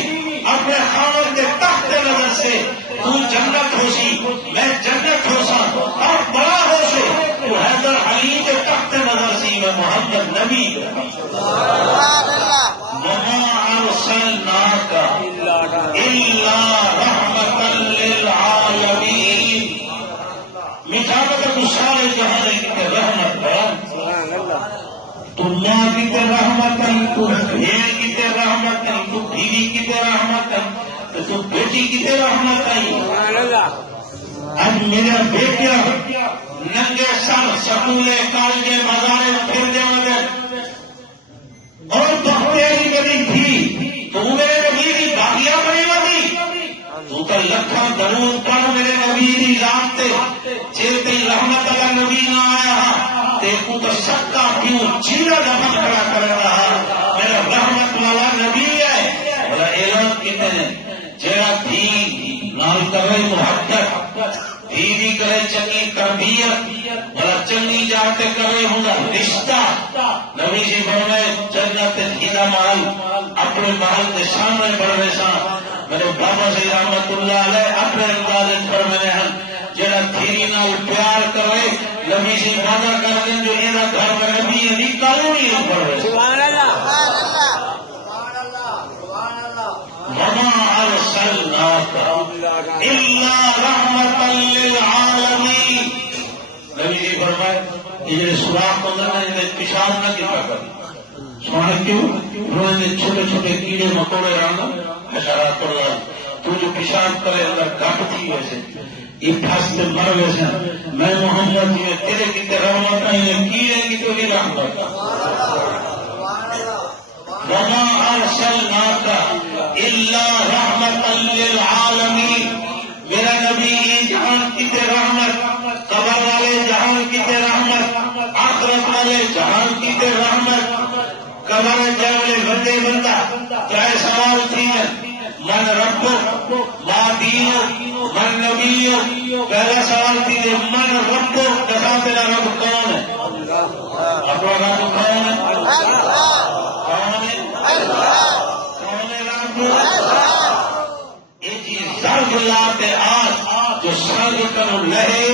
اپنے خامن کے تخت نظر سے تو جنت ہو سی میں جنت ہو سا ہر بڑا ہو سے تو حیدر علی کے تخت نظر سی میں محمد نبی وما ارسلناک الا رحمتا للعالمین مٹھاوت تو سارے جہاں کی رحمت تو ماں کی رحمت تو بھیڑ کی رحمت تو بیوی کی رحمت تو بیٹی کی رحمت اب میرا بیٹا ننگے سر سکولے کالجے بازارے پھر جانے اور تیری بنی تھی تو میرے نبی کی باغیاں بنی بنی تو کا لکھا درود پڑھ میرے نبی کی ذات تے چیتے رحمت اللہ نبی نہ آیا تے کو تو سکا کیوں چیرا دفن کھڑا کر رہا میرا رحمت والا نبی ہے بلا اعلان کتنے جیڑا تھی نال کرے محبت بیوی کرے چنگی تربیت بلا چنگی جاتے کرے ہوگا رشتہ نبی جی فرمائے جنت ہیلا محل اپنے محل کے سامنے بڑھ رہے سا میرے بابا سے رحمت اللہ علیہ اپنے انداز فرمائے ہیں جڑا تھیری نال پیار کرے نبی جی وعدہ کر دیں جو یہ گھر میں نبی ہے قانونی پڑھ رہے سبحان اللہ وما ارسلناک الا رحمتا للعالمین نبی جی فرمائے یہ جو سوراخ ہوتا ہے یہ پیشاب نہ کتا کر سونے کیوں روز چھوٹے چھوٹے کیڑے مکوڑے رہنا حشرات پر رہا تو جو پیشاب کرے اندر گھٹ تھی ویسے یہ پھنس کے مر ویسے میں محمد جی تیرے کتے رحمت نہیں کیڑے کی تو بھی رحمت وما ارسلناک الا رحمتا للعالمین میرا نبی جہان کی رحمت قبر والے جہان کی رحمت آخرت والے جہان کی رحمت قبر جانے بندے بندہ چاہے سوال تھی من رب ما دین من نبی پہلا سوال تھی من رب دسا تیرا رب کون ہے اپنا رب کون ہے لاتے آج جو سرگ کرو لہے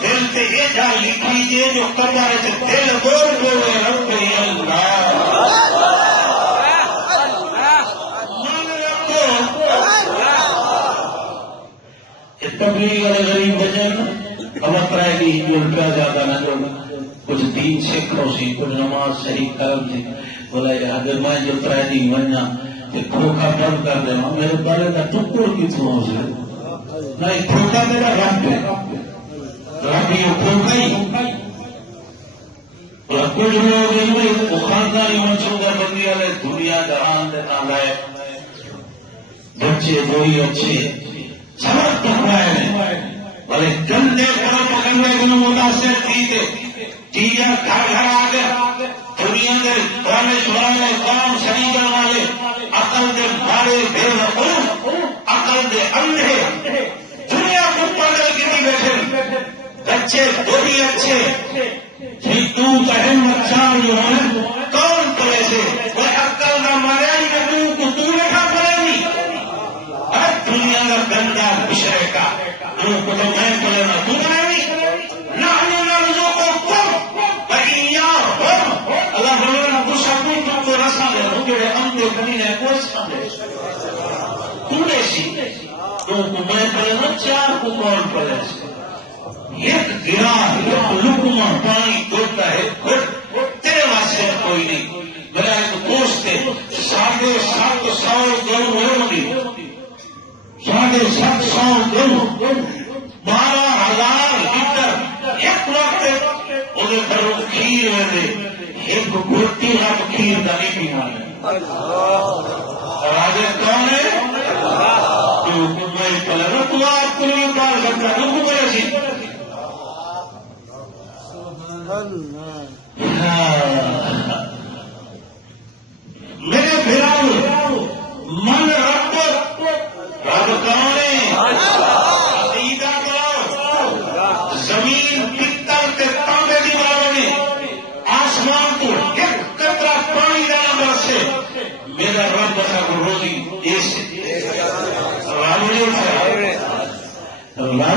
دل سے یہ جا لکھیجیے جو قبر سے دل بول بولے رب اللہ تبلیغ والے غریب بجن اب اپرائے گی جو روپیہ زیادہ نہ جو کچھ دین سکھو سی کچھ نماز صحیح کرم سی بولا اگر میں جو ترائنی ونیا کہ کھوکھا بند کر دے میرے بارے کا ٹکڑ کتوں سے نہیں کھوکھا میرا رب ہے رب یہ کھوکھا ہی اور کچھ لوگ ان میں خاندانی منصوبہ بندی والے دنیا جہان دے نالائے بچے وہی اچھے سبق پکڑائے بھلے گندے پر پکڑنے کو متاثر تھی ٹیا گھر گھر آ گیا دنیا کے دانش والے کام شریکن والے عقل کے بھاڑے بے وقوف عقل کے اندھے دنیا کو پاگل کی بیٹھے بچے وہی اچھے تو اہم اچھا جو ہے کون کرے سے وہ عقل کا مارا ہی تو بیٹھا پڑے گی دنیا کا گندا مشرے کا کو تو میں پڑے نا تو کرے گی نہ اللہ بولے نا کچھ اپنی تم کو رسا دے دو کہ اندھے بنی ہے کوئی سامنے تم نے سی تو میں پڑے نا چار کو کون پڑے سے ایک گرا ایک لکما پانی دوڑتا ہے تیرے واسطے کوئی نہیں میرا ایک دوست ہے 750 گرو ہوگی 750 گرو 12,000 لیٹر ایک وقت وہ گھروں کھیر ہوئے ایک گھوٹی رب کھیر کا نہیں پینا ہے اور آج کون ہے تو میں پہلے نا تو آپ کو نہیں پال سکتا تو کو کرے سی میرے بھراؤ من رب رب کون ہے عقیدہ کرو زمین پتل کے تانبے دی والوں نے آسمان کو ایک قطرہ پانی دینا برسے میرا رب بسا کو روزی ایسے رب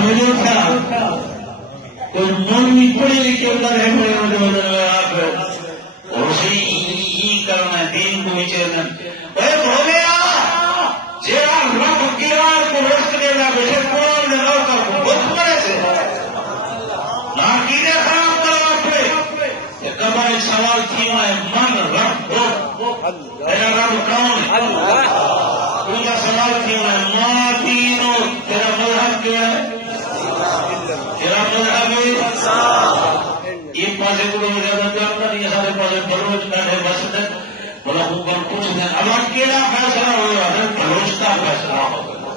نہیں اٹھا کوئی مولوی پڑھے لکھے اندر ہے آپ اسی کرنا دین کو چلنا بولے جیڑا رب گرار کو رشت دے گا بیٹھے قرآن نے لوگ کا بہت پڑے سے نہ کیڑے خراب کرو اپنے کبھا ایک سوال تھی میں من رب میرا رب کون ہے پورا سوال تھی میں ماں دین تیرا مذہب کیا ہے تیرا مذہب ایک پاسے کو زیادہ جانتا نہیں سارے پاسے بلوچ بیٹھے بس بولا حکم کچھ دن اب اکیلا فیصلہ ہوا ہے بلوچ کا فیصلہ ہوگا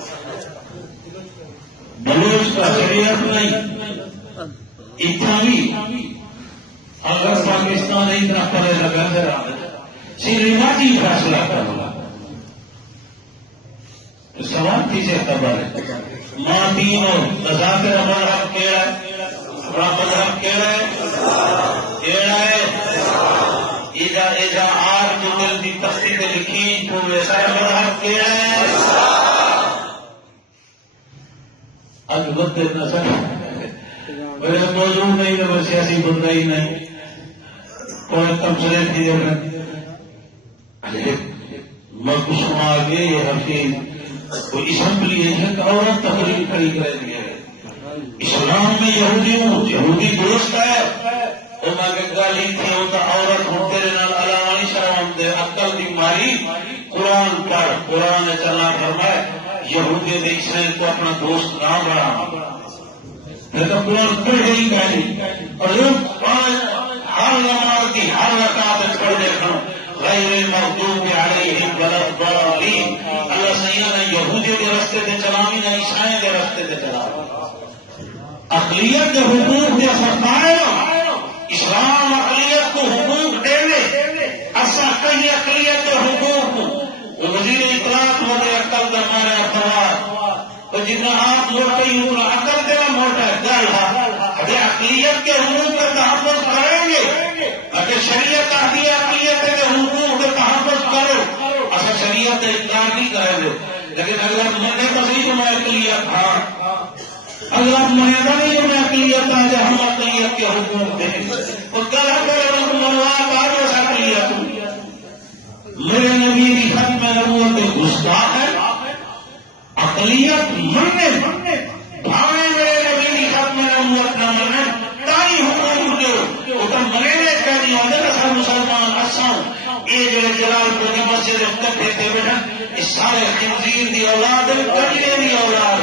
بلوچ کا شریعت نہیں اتنا بھی اگر پاکستان اتنا پڑے لگا سریماتی فیصلہ کرنا سوال کیسے خبر ہے ماں دین اور تذاکر ہمارا کیڑا ہے ہمارا مذہب کیڑا ہے ایجا آر جو دل کی تختی پہ لکھی تو ویسا مذہب کیڑا ہے آج بدھ نہ سکتا میرے موضوع نہیں ہے سیاسی بندہ ہی نہیں کوئی تبصرے کی میں کچھ آگے یہ حقیق کوئی اسمبلی ہے کہ عورت تقریر کھڑی کر دی ہے اسلام میں یہودی درست ہے تو میں کہ گالی تھی ہوتا عورت ہوں تیرے نال علامانی شرام دے عقل دی ماری قرآن پڑھ قرآن نے چلا فرمائے یہودی نے اسرائیل کو اپنا دوست نہ بڑھا لیکن قرآن پڑھ گئی گالی اور لوگ ہر نماز کی ہر رکعت پڑھ دیکھنا غیر المغضوب علیہم ولا الضالین اللہ سیدنا نے یہودی کے راستے تے چلاوی نہ عیسائی کے راستے تے چلاوی اقلیت کے حقوق دے فرمائے اسلام اقلیت کو حقوق دے ایسا کئی اقلیت کے حقوق وزیر اطلاعات ہوتے عقل کا مارا اخبار تو جتنا آپ موٹے ہوں عقل دینا موٹا ہے گل اگر اقلیت کے حقوق کا تحفظ کریں گے اگر شریعت آتی اقلیت کے حقوق کا تحفظ کرو اصل شریعت اطلاع نہیں کریں گے لیکن اگر منے تو صحیح تو میں اقلیت ہاں اگر منے تو نہیں میں اقلیت آ جائے ہم اقلیت کے حقوق دیں تو کل ہمیں منوات آ جو اقلیت میرے نبی کی ختم نبوت گستاخ ہے اقلیت مننے بھاوے میرے نبی کی ختم نبوت نہ مننے تائی حقوق دو وہ تو منے نے کہنی ہوتے نا سر مسلمان اساں یہ دیتے بیٹا اس سارے خنزیر دی اولاد کجرے دی اولاد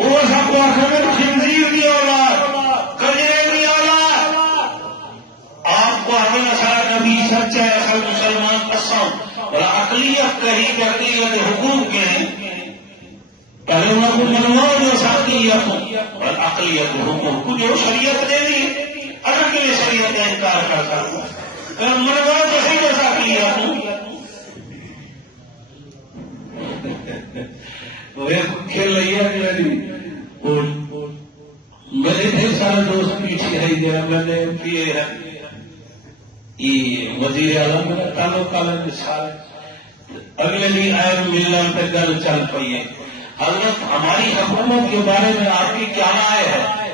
وہ سب کو آخر خنزیر دی اولاد کجرے دی اولاد آپ کو ہمیں سارا نبی سچا ہے اصل مسلمان قسم اور اقلیت کہی کہ اقلیت حقوق کے ہیں پہلے انہوں کو منواؤ جو ساقیت اور اقلیت حقوق کو جو شریعت دے دی اگر کے لیے شریعت کا انکار کرتا ہوں منواؤ تو صحیح جو ساقیت وہ کھیل رہی ہے میرے ڈھیر سارے دوست پیچھے ہے دیا میں نے پیے ہے یہ وزیر اعظم میرا تعلق عالم مثال اگلے دن آئے ملن پہ گل چل پئی ہے حضرت ہماری حکومت کے بارے میں آپ کی کیا رائے ہے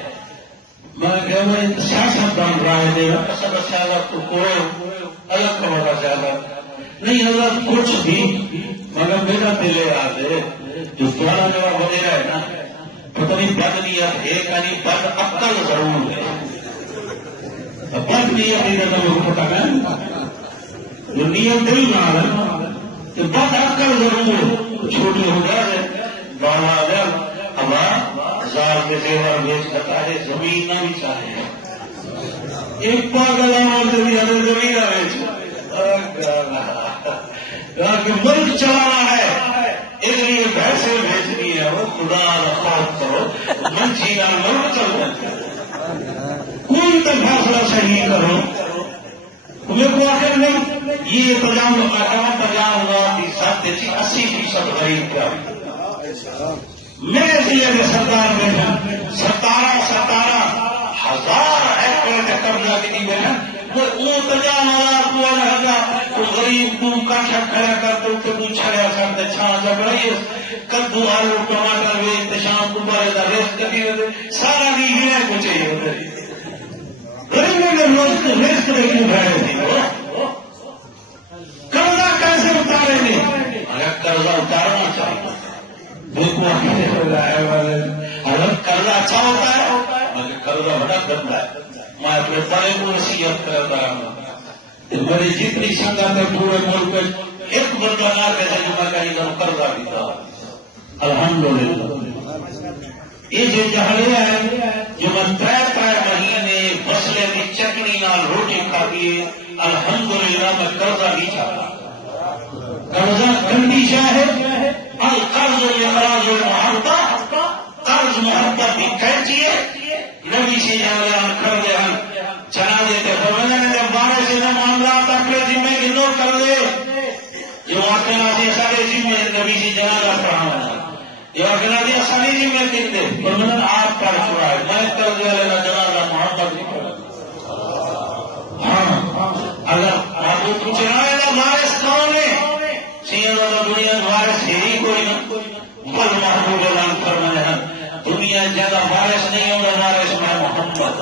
میں کہ وہ سیاست دان رائے دے رہا سب سیاست کو کوئی الگ کا بڑا سیاست نہیں حضرت کچھ بھی مگر میرا دل یاد ہے جو تمہارا جواب وغیرہ ہے نا پتہ نہیں بد نیت ہے یعنی بد عقل ضرور ہے بد نیت نہیں پتا ہے جو نیت دل نہ ہے تو بد عقل ضرور چھوٹی ہو جائے بالا اگر ہمارا زار میں زیور بیچ کرتا ہے زمین نہ بھی چاہے ایک پاگل زمین نہ بیچ کہ ملک چلانا ہے اس لیے پیسے بھیجنی ہے وہ خدا خوف کرو منچی کا ملک چل کوئی تو فیصلہ صحیح کرو تمہیں کو آخر نہیں یہ پجام ہوا 80% غریب کا میں اس لیے سرکار بیٹھا 17 ہزار ایکڑ کا قبضہ کی بیٹھا وہ پجام تو غریب کو کاٹھا کھڑا کرتے تو چھڑیا کرتے چھان جب رہی کدو آلو ٹماٹر ویچتے شام کو بارے دا ریسٹ کرتی ہوتے سارا بھی ہی کو چاہیے ہوتے غریبوں نے ریسٹ نہیں اٹھائے تھے قرضہ کیسے اتارے نہیں اگر قرضہ اتارنا چاہیے حضرت قرضہ اچھا ہوتا ہے مگر قرضہ بڑا گندا ہے میں اپنے بڑے کو نصیحت کرتا ہوں میری جتنی سنگت ہے پورے ملک میں ایک بندہ نہ کہتے جو میں کہیں گا قرضہ بھی تھا الحمدللہ یہ جو جہلیا ہے جو میں 3 مہینے فصلے کی چٹنی نال روٹی کھاتی ہے الحمدللہ میں قرضہ نہیں چاہتا قرضہ گندی شاہ ہے القرض اقراض المحبت قرض محبت بھی کہتی ہے نبی سے جان کر دے چنا دیتے فرمایا جب بارے سے نہ معاملات اپنے ذمہ گنو کر دے جو واقعہ دے سارے ذمہ نبی سے جنازہ پڑھانا یہ واقعہ دے سارے ذمہ گن دے فرمایا آپ پر چھوڑا ہے میں قرض والے کا جنازہ محبت نہیں پڑھا ہاں اگر آپ کو پوچھ رہا ہے نا وارث کون ہے سیاں دنیا وارث ہے ہی کوئی نہ بل محبوب اعلان فرمایا دنیا زیادہ وارث نہیں ہوگا وارث میں محمد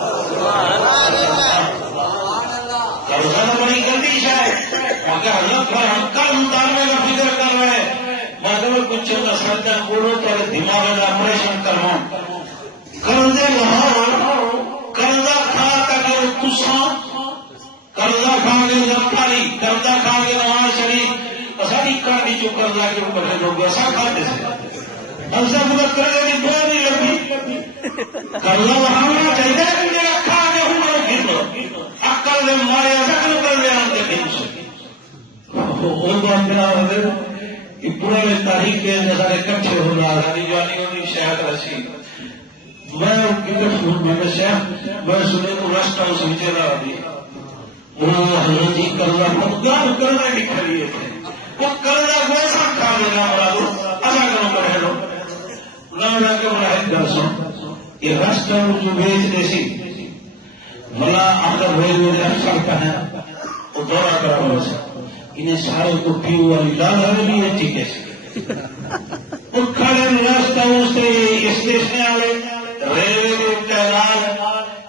قرضہ بڑی گندی شاید مگر حضرت پر ہم کل اتارنے کا فکر کر رہے ہیں مگر کچھ سرجن بولو تو دماغ میں آپریشن کرواؤں قرضے لاؤ قرضہ کھا کر تساں قرضہ کھا کے زمکاری قرضہ کھا کے نواز شریف ساری کاٹی جو قرضہ کے اوپر ہے لوگ ایسا کھاتے سے ہم سب مدد کرنے کی دعا نہیں لگی قرضہ بڑھانا چاہیے کہ میرا کھا کے ہوں گھر لو عقل میں مارے سکن کر لے آتے گھر سے وہ بات کیا ہوتے کہ پورے تاریخ کے نظر اکٹھے ہو رہا ہے جانی ہونی شاید رسی میں کتنے سن میں نے شاید میں سنے تو رشتہ اس نیچے رہا دی وہ حضرت جی قرضہ خودگار کرنے کی کھڑیے تھے وہ قرضہ ویسا کھا لینا والا وہ اچھا کرو کرے لو نہ کے مراحل کر سو یہ رشتہ جو بیچ دیسی بھلا اگر بھیج میں سکتا ہے وہ دورہ کرا ہو انہیں سارے کو پیو والی لال ہوئی ہے ٹھیک ہے وہ کھڑے راستہ سے اسٹیشن والے ریلوے کے کینال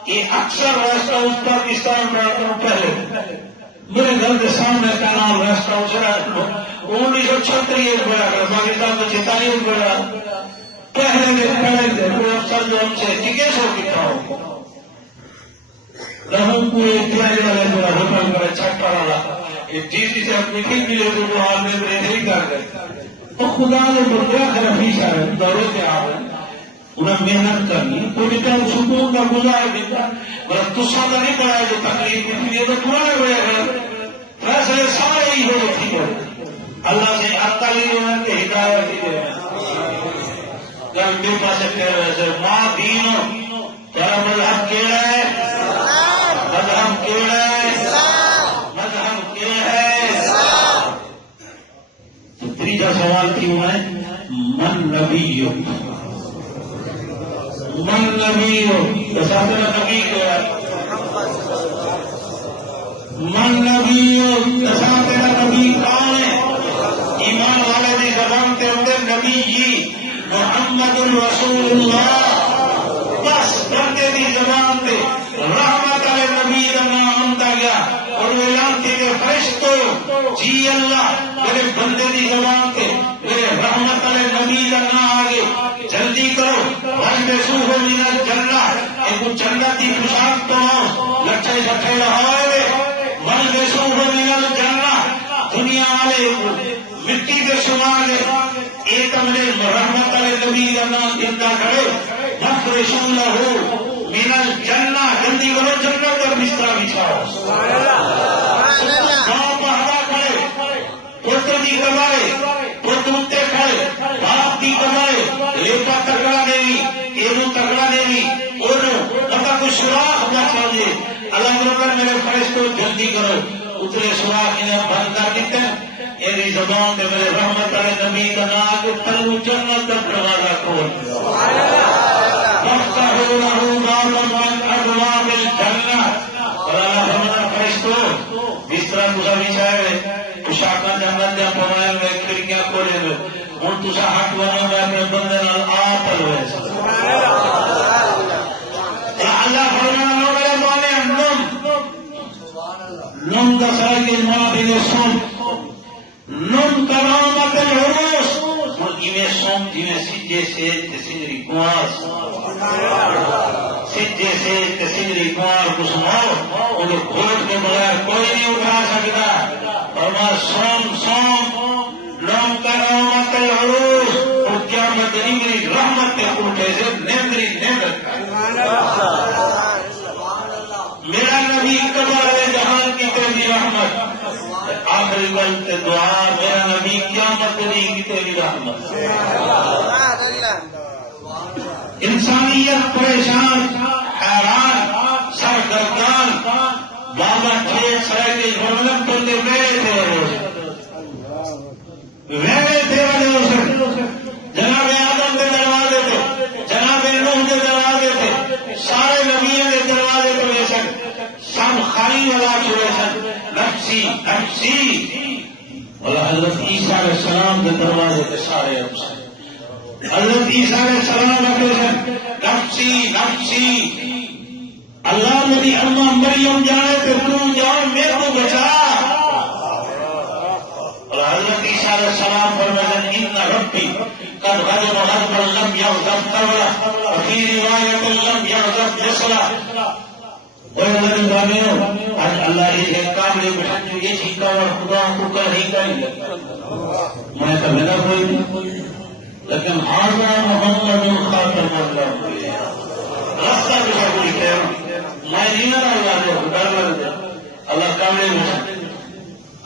یہ اکثر راستہ اس پاکستان میں پہلے میرے گھر کے سامنے کینال راستہ اسرا 1936 بڑا پاکستان میں 46 بڑا پہلے میں کھڑے تھے کوئی افسر جو ہم سے ٹکٹ ہو کتنا ہو لہم پورے اتیاج والے پورا ہوٹل کرے چھٹا والا جیسی سے اپنی کھل ملے تو وہ آپ نے بڑے نہیں کر گئے تو خدا نے بردیا کر افیش آ رہے دورے کے آ رہے انہیں محنت کرنی کوئی کیا سکون کا گزار دیتا مگر تسا تو نہیں پڑا جو تکلیف اس لیے تو پرانے بڑے گئے فیصلے سارے ہی ہو ٹھیک ہو اللہ سے آتا لی ہوئے کہ ہدایت ہی دے جب میرے پاس کہہ رہے تھے ماں دینوں تیرا مذہب کیڑا ہے مذہب کیڑا ہے مذہب کیڑا ہے تو تیجا سوال کیوں ہے من نبی من نبی جیسا تیرا نبی کیا ہے من نبی جیسا تیرا نبی کون ہے ایمان والے دی زبان کے اندر نبی جی محمد الرسول اللہ بس بندے دی زبان پہ رحمت علی نبی کا نام آتا گیا اور وہ اعلان کیے فرشتوں جی اللہ میرے بندے دی زبان پہ میرے رحمت علی نبی کا نام آگے جلدی کرو بھائی سوہ من الجنہ ایک جنت کی خوشاک تو لچھے لچھے لہائے بھائی سوہ من الجنہ دنیا والے مٹی کے شمار ایک میرے رحمت علی نبی کا نام زندہ کرے مفرشوں لہو من الجنہ جلدی کرو جنت کا بستر بچھاؤ گاؤں پہاڑا کھڑے پتر دی کمائے پتر اتے کھڑے باپ دی کمائے لیپا تکڑا دیوی ایرو تکڑا دیوی اونو پتا کوئی سراخ نہ چاہیے اللہ کر میرے فرشتوں جلدی کرو اترے سراخ انہیں بند کر دیتے میری زبان میں میرے رحمت علی نبی کا نام کے تلو جنت کا دروازہ کھول مفتحوا له بابا من ابواب الجنہ اور اللہ فرماتا فرشتوں بستر تسا بچھائے پوشاکاں جنت دے پوائے میں کھڑکیاں کھولے میں ہن تسا ہاتھ بنو میں اپنے بندے نال آپ پلوے سبحان اللہ فرمانا لوگے مانے نم دسائے کے ماں بھی سن نم کرامت العروس میں سوم جی میں سجے سے سجری کنوار سجے سے سجری کنوار کو سناؤ انہیں گھوٹ کے بغیر کوئی نہیں اٹھا سکتا اور سوم سوم نم کرامت العروس اور قیامت میری رحمت کے اٹھے سے نیندری نیند میرا نبی قبر جہان کی تیری رحمت آخری وقت دعا میرا نبی قیامت نہیں کی تیری رحمت انسانیت پریشان حیران سرگردان بابا ٹھیک سرائے کے جھولک بندے میرے تھے جناب آدم کے دروازے تھے جناب نوح کے دروازے تھے سارے نبیوں کے دروازے پہ بے شک سب خالی والا چھوڑے سن نفسی نفسی اور حضرت عیسیٰ علیہ السلام کے دروازے کے سارے حضرت عیسیٰ علیہ السلام رکھے سن نفسی نفسی اللہ میری اماں مریم جانے تو تم جاؤ میرے کو بچا اور حضرت عیسیٰ علیہ السلام فرمائے ان ربی قد غضب غضبا لم یغضب قبلہ وفی روایت لم یغضب مثلہ آج اللہ ایک کاملے بٹھانے یہ چیزا اور خدا کو کر نہیں کریں گے میں تو میرا کوئی نہیں لیکن حاضر محمد خاتم اللہ راستہ بھی سب لکھے میں نہیں نہ اللہ اللہ کاملے بٹھانے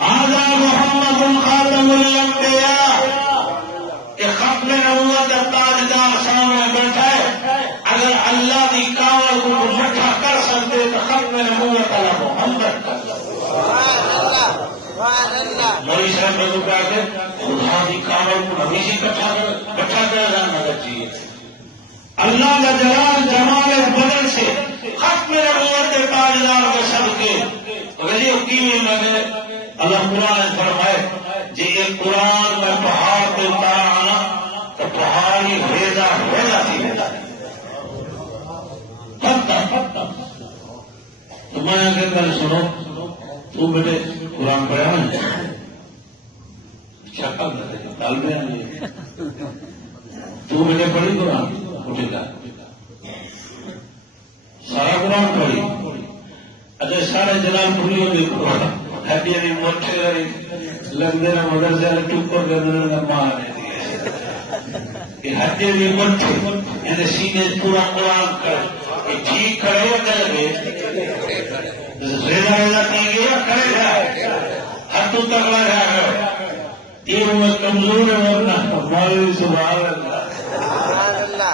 حاضر محمد خاتم الانبیاء کہ ختم نبوت کا تاجدار سامنے بیٹھا ہے اگر اللہ کی کاوڑ کو اکٹھا کر سکتے تو ختم نبوت اللہ محمد کا مولی صاحب نے کہا کہ خدا کی کاوڑ کو ہمیشہ اکٹھا کر جانا چاہیے اللہ کا جلال جمال بدل سے ختم نبوت کے تاجدار کے صدقے ولی حکیم میں اللہ قرآن فرمائے جی ایک قرآن میں پہاڑ کے اتار آنا تو پہاڑ ہی بھیجا تھی تو میں آگے کل سنو تو بیٹے قرآن پڑھا ہے شکل ڈال میں آئیے تو بیٹے پڑھی قرآن اٹھے گا سارا قرآن پڑھی سارے جلال پوری دیکھو ہڈی نہیں موٹے لگتے نا مدرسے والے ٹوکر کے مارنے ہڈی بھی موٹے سینے پورا قرآن کر ٹھیک کرے یا کرے ریزا ریزا کی گیا کرے گا ہاتھوں تکڑا رہا یہ میں کمزور ہے ورنہ مولوی سبحان اللہ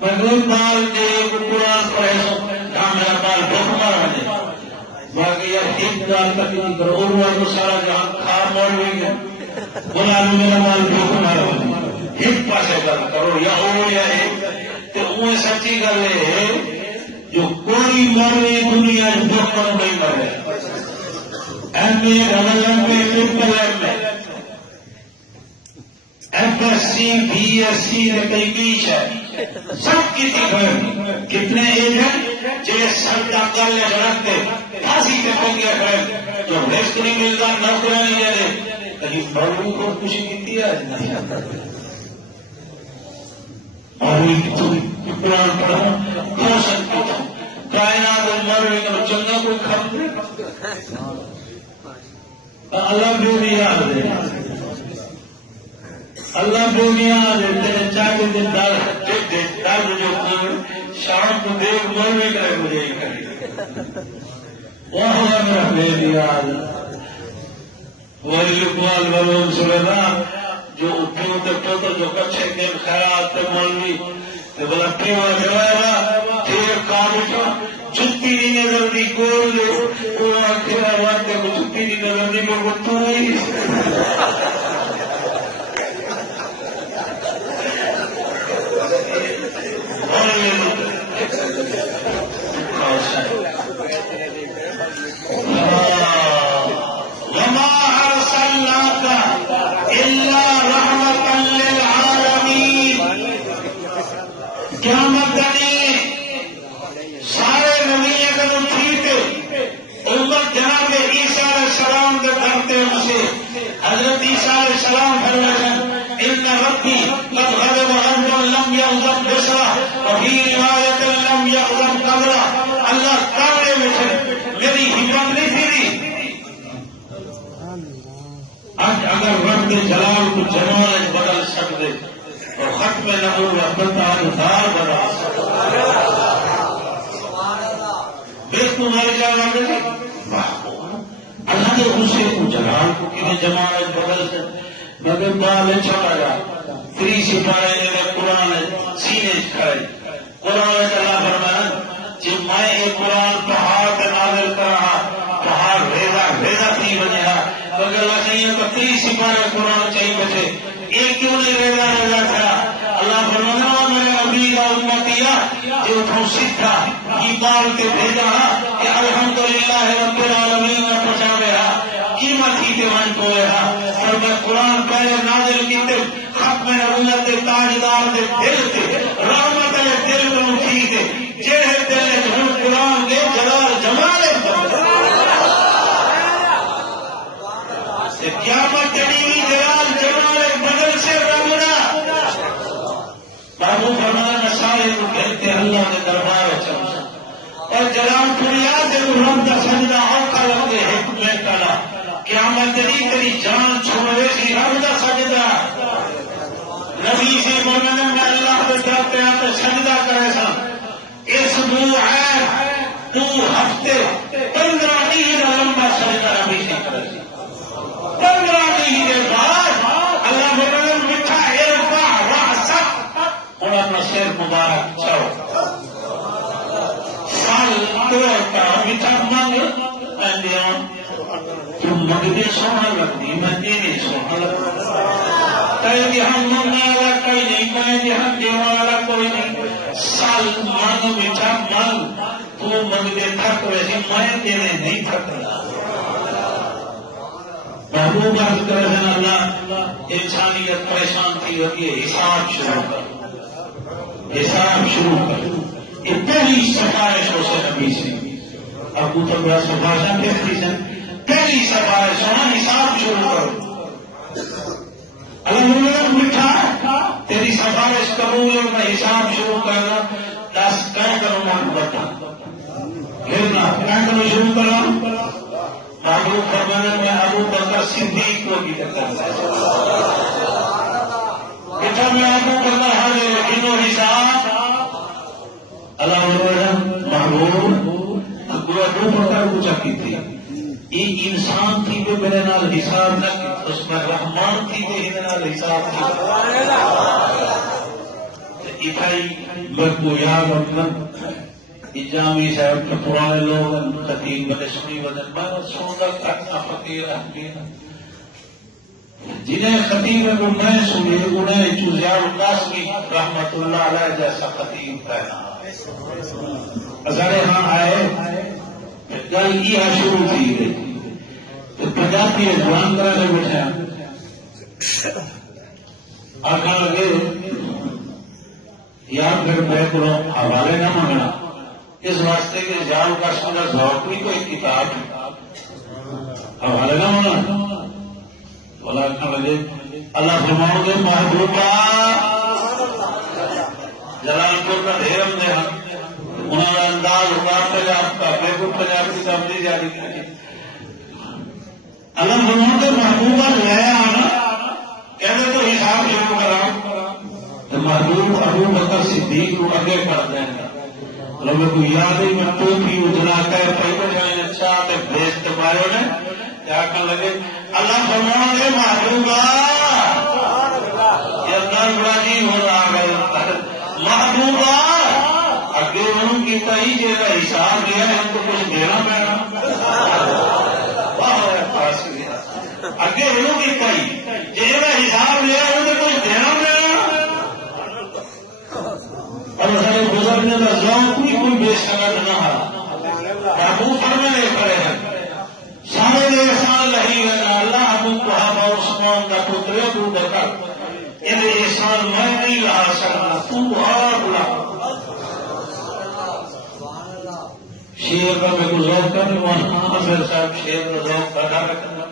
مطلب بال دے قرآن پڑھے سو میرا بال بھوک مارا دے باقی یار ایک بال تک نہیں کرو اور وہ سارا جہاں کھا مولوی گیا بولا میرا بال بھوک مارا ایک پاسے گل کرو یا او یا تو وہ سچی گل ہے جو کوئی مولوی دنیا بھوک نہیں مرے M A double M A triple M A F S C B S C کئی بیچ ہے سب کسی پر کتنے ایج ہیں جی سر کا کر لے رکھتے پھانسی کے پنگے کھڑے جو رسک نہیں ملتا نوکریاں نہیں دے رہے کہیں مولوی کو خوشی کی ہے قرآن پڑھو کیوں سکتی کائنات مولوی کا چنگا کوئی کھڑ اللہ بھی نہیں یاد ہے اللہ دنیا تیرے چاہے دن ڈر جو شام کو دیکھ مولوی کرے مجھے ہی کرے وہاں میرا بے یاد وہی اقبال ولوم سلیمان جو اٹھے تو جو کچھے دن خیرات تے مولوی تے بلا پیوا جوائرہ تیر کامٹا چھتی نہیں نظر دی گول لے وہ آخرہ واتے کو چھتی نہیں نظر دی میں وہ تو ہی وما أرسلناك إلا رحمة للعالمين قیامت دنی سارے نبی اگر ٹھیک امت جناب عیسیٰ علیہ السلام کے کرتے اسے حضرت عیسیٰ علیہ السلام فرماتے ان ربی قد غضب غضبا لم یغضب بصرا وفی روایت لم یغضب قبرا اللہ کامرے میں سے میری ہمت نہیں پھری آج اگر رب جلال کو جمال بدل سکتے اور ختم نبوت بتا بنا بالکل مر جانا اللہ کے غصے کو جلال کو کتنے جمال بدل سے مگر بال چھوڑا جا تری سپاہی نے قرآن سینے کھڑے قرآن اللہ فرمایا جب میں ایک قرآن پہاڑ پہ نازل کر رہا پہاڑ ریزا تھی بنے مگر اللہ چاہیے تو تری سپاہی قرآن چاہیے بچے ایک کیوں نہیں ریزا تھا اللہ فرمایا میرے ابھی کا امتیہ جو تم سیکھا یہ بال کے بھیجا کہ الحمدللہ رب العالمین نے پہنچا گیا قیمت ہی دیوان کو رہا اور میں قرآن پہلے نازل کیتے ختم نبوت کے تاجدار کے دل کے رحمت کے دل کو مٹھی کے جہے دل جھوٹ قرآن کے جلال جمال قیامت جڑی جلال جمال بدل سے رمنا بابو فرمان سارے کو کہتے اللہ کے دربار چمسا اور جلال فریاد رب کا سجدہ اوکھا لگتے حکمت کلا قیامت جڑی تیری جان چھوڑے سی رب کا سجدہ نبی سے بولنے میں اللہ کے جاتے ہیں تو سجدہ کرے سا اس بو ہے تو ہفتے 15 دن لمبا سجدہ نبی سے کرے سا 15 دن کے بعد اللہ بولنے مٹھا ارفع رأسک اور اپنا سیر مبارک چھوڑ سال تو مٹھا مانگ اندیان تم مگدے سونا لگتی میں دینے سونا لگتی کہیں کہ ہم منگا والا کوئی نہیں کہیں کہ ہم دیوا والا کوئی نہیں سال مانگ مٹھا مانگ تو مگدے تھک ویسے میں دینے نہیں تھک رہا محبوب عرض کرے ہیں اللہ انسانیت پریشان تھی ہوتی ہے حساب شروع کر حساب شروع کر یہ پہلی سفارش ہو سے نبی سے ابو تو بڑا سفارشاں کہتی ہیں پہلی سفارش ہونا حساب شروع کرو اللہ مٹھا تیری سفارش قبول اور میں حساب شروع کرنا 10 کہہ کروں میں بتا میں شروع کرا محبوب فرمانے میں ابو بکر صدیق کو بھی کرتا بیٹا میں ابو بکر حاضر انہوں حساب اللہ محبوب ابو بکر کو چکی تھی یہ انسان تھی جو میرے نال حساب نہ کی اس میں رحمان تھی جو میرے نال حساب کی اٹھائی میں کو یاد اپنا جامی صاحب کے پرانے لوگ خطیب بنے سنی بدن میں سوندہ کرنا فقیر احمین جنہیں خطیب کو میں سنی انہیں چوزیار قاسمی رحمت اللہ علیہ جیسا خطیب کہنا ہزارے ہاں آئے گل یہ شروع تھی پنجابی جوان کرانے بیٹھے آخر لگے یا پھر میں کو حوالے نہ مانگنا اس واسطے کہ جان کا سمجھا ذوق بھی کوئی کتاب حوالے نہ مانگنا بولا آخر لگے اللہ فرماؤ گے محبوبہ جلال پور کا ڈھیرم دے انہوں نے انداز حکام پنجاب کا بیگم پنجاب کی تبدیلی جاری کی اللہ فرماؤ گے محبوبہ لے آنا کہتے تو حساب شروع کرا محبوب ابو بکر صدیق کو اگے کر دیں لوگوں کو یاد ہی میں ٹوپی اجلا کر پہلے جائیں اچھا تے بھیج تے پائے نے کیا کہنے لگے اللہ فرماؤں گے محبوبہ یہ اللہ بڑا جی ہو رہا ہے محبوبہ اگے انہوں کی تئی جیسا حساب دیا ہے ان کو کچھ دینا پڑا اگے انہوں کی تئی جیسا حساب دیا ہے ان کو کچھ دینا پڑا اور ہمیں گزرنے کا ذوق کوئی بے سند نہ ہے ابو فرمانے کرے ہیں سارے احسان لہی گئے اللہ ابو صحابہ عثمان کا پتر ابو بکر یہ احسان میں نہیں لا سکتا تو آپ لا شیر کا میں کو ذوق کرنے وہاں پھر صاحب شیر کا ذوق پیدا رکھنا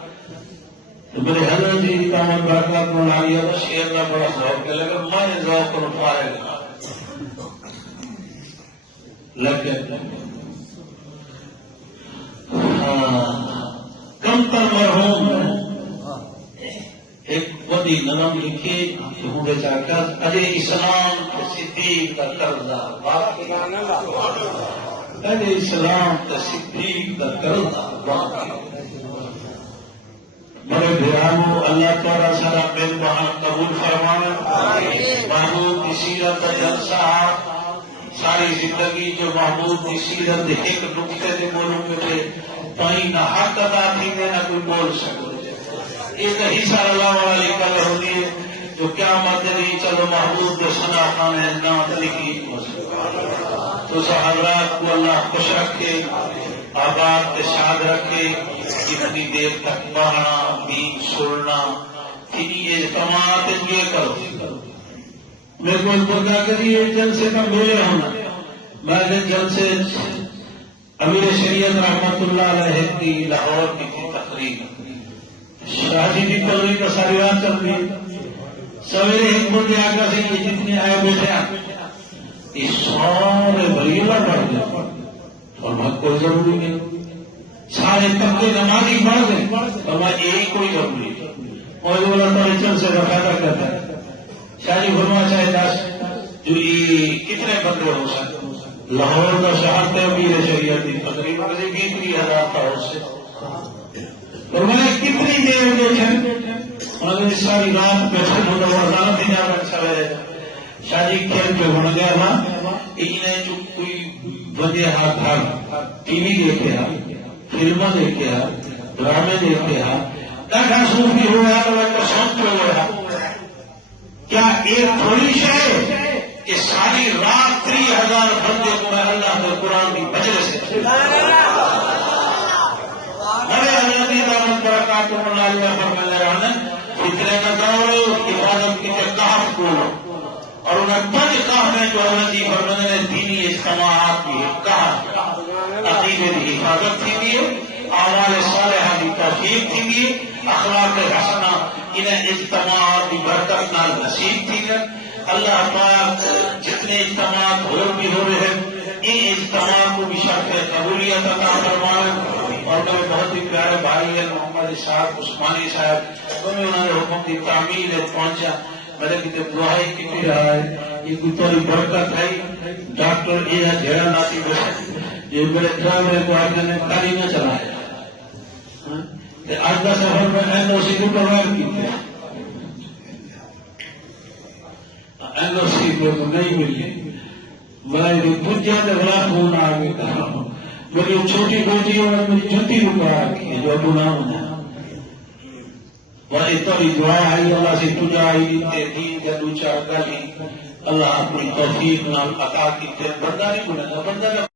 تو میرے حضرت جی کامت برکات کو لیا تو شیر کا بڑا ذوق ہے لیکن میں ذوق کو اٹھائے گا لگے کم تر مرحوم ایک بڑی نرم لکھی ہوں چاہتا اجے اسلام کے صدیق کا قرضہ اجے اسلام کے صدیق کا قرضہ بڑے بھیرانو اللہ تعالیٰ سارا بین بہان قبول فرمانا محبوب کی سیرت کا جلسہ ساری زندگی جو محبوب کی سیرت ایک نقطے سے بولوں گے کہیں نہ حق ادا تھی نہ کوئی بول سکتے ایک ہی سارا اللہ والا لکھا ہوتی ہے جو کیا مت نہیں چلو محبوب جو سنا خان ہے نہ لکھی تو حضرات کو اللہ خوش رکھے آباد کے شاد رکھے اتنی دیر تک پڑھنا دین سننا اتنی اجتماعات یہ کرو میرے کو پتا کریے جلسے کا میرے ہونا میں نے جلسے امیر شریعت رحمت اللہ علیہ کی لاہور کی تھی تقریر شاہ جی کی تقریر کا ساری بات چل رہی سویرے ایک بندے آ کر سے یہ جتنے آئے بیٹھے یہ سارے بریلا پڑھ گئے اور میں کوئی ضروری نہیں سارے طبقے نمازی پڑھ گئے اور میں یہی کوئی ضروری اور جو بولا تھوڑے چل سے فائدہ کرتا ہے شاہ جی فرما چاہے دس جو یہ کتنے بندے ہو سکتے لاہور کا شہر تھے امیر شریعت تقریباً 20,000 تھا اس سے اور میں نے کتنی دیر بیٹھے انہوں نے ساری رات بیٹھے روزانہ دن سویرے شاہ جی کھیل پہ بن گیا تھا انہیں جو کوئی بندے ہاتھ ٹی وی دیکھے فلمیں دیکھے ڈرامے دیکھے ڈاٹا صوفی ہوا تو سوچ پہ ہوا کیا ایک تھوڑی شے کہ ساری رات 30,000 بندے کو میں اللہ کے قرآن کی وجہ سے میرے حضرت دامت برکات اللہ فرمانے رہنے اتنے کا دور عبادت کی کہاں کھولو اور انہیں پنج کام ہے جو حضرت جی فرمانے نے دینی اجتماعات کی کہا عقیدے کی حفاظت تھی دیے اعمال صالحہ کی توفیق تھی دیے اخلاق حسنہ انہیں اجتماعات کی برکت نال نصیب تھی ہے اللہ پاک جتنے اجتماعات اور بھی ہو رہے ہیں ان اجتماع کو بھی شرط قبولیت عطا فرمائے. اور میرے بہت ہی پیارے بھائی ہیں محمد اسحاق عثمانی صاحب، انہوں نے حکم کی تعمیل پہنچا. میرے کتنے دعائی کی رہا ہے یہ کوئی تھوڑی برکت ہے. ڈاکٹر اے جھیڑا ناسی یہ میرے ڈرائیور کو آگے نے گاڑی نہ چلایا. آج کا سفر میں NOC کو پرووائڈ کیتے NOC کو نہیں ملی. میں پوچھا تو بڑا فون آ گیا. میری چھوٹی بیٹی اور میری جوتی کو پڑھا کی جو ابو نام ہے. بڑی تھوڑی دعا ہے اللہ سے تجا دین کے دو چار گلی اللہ اپنی توفیق نال عطا کی. بندہ نہیں بنے گا، بندہ کا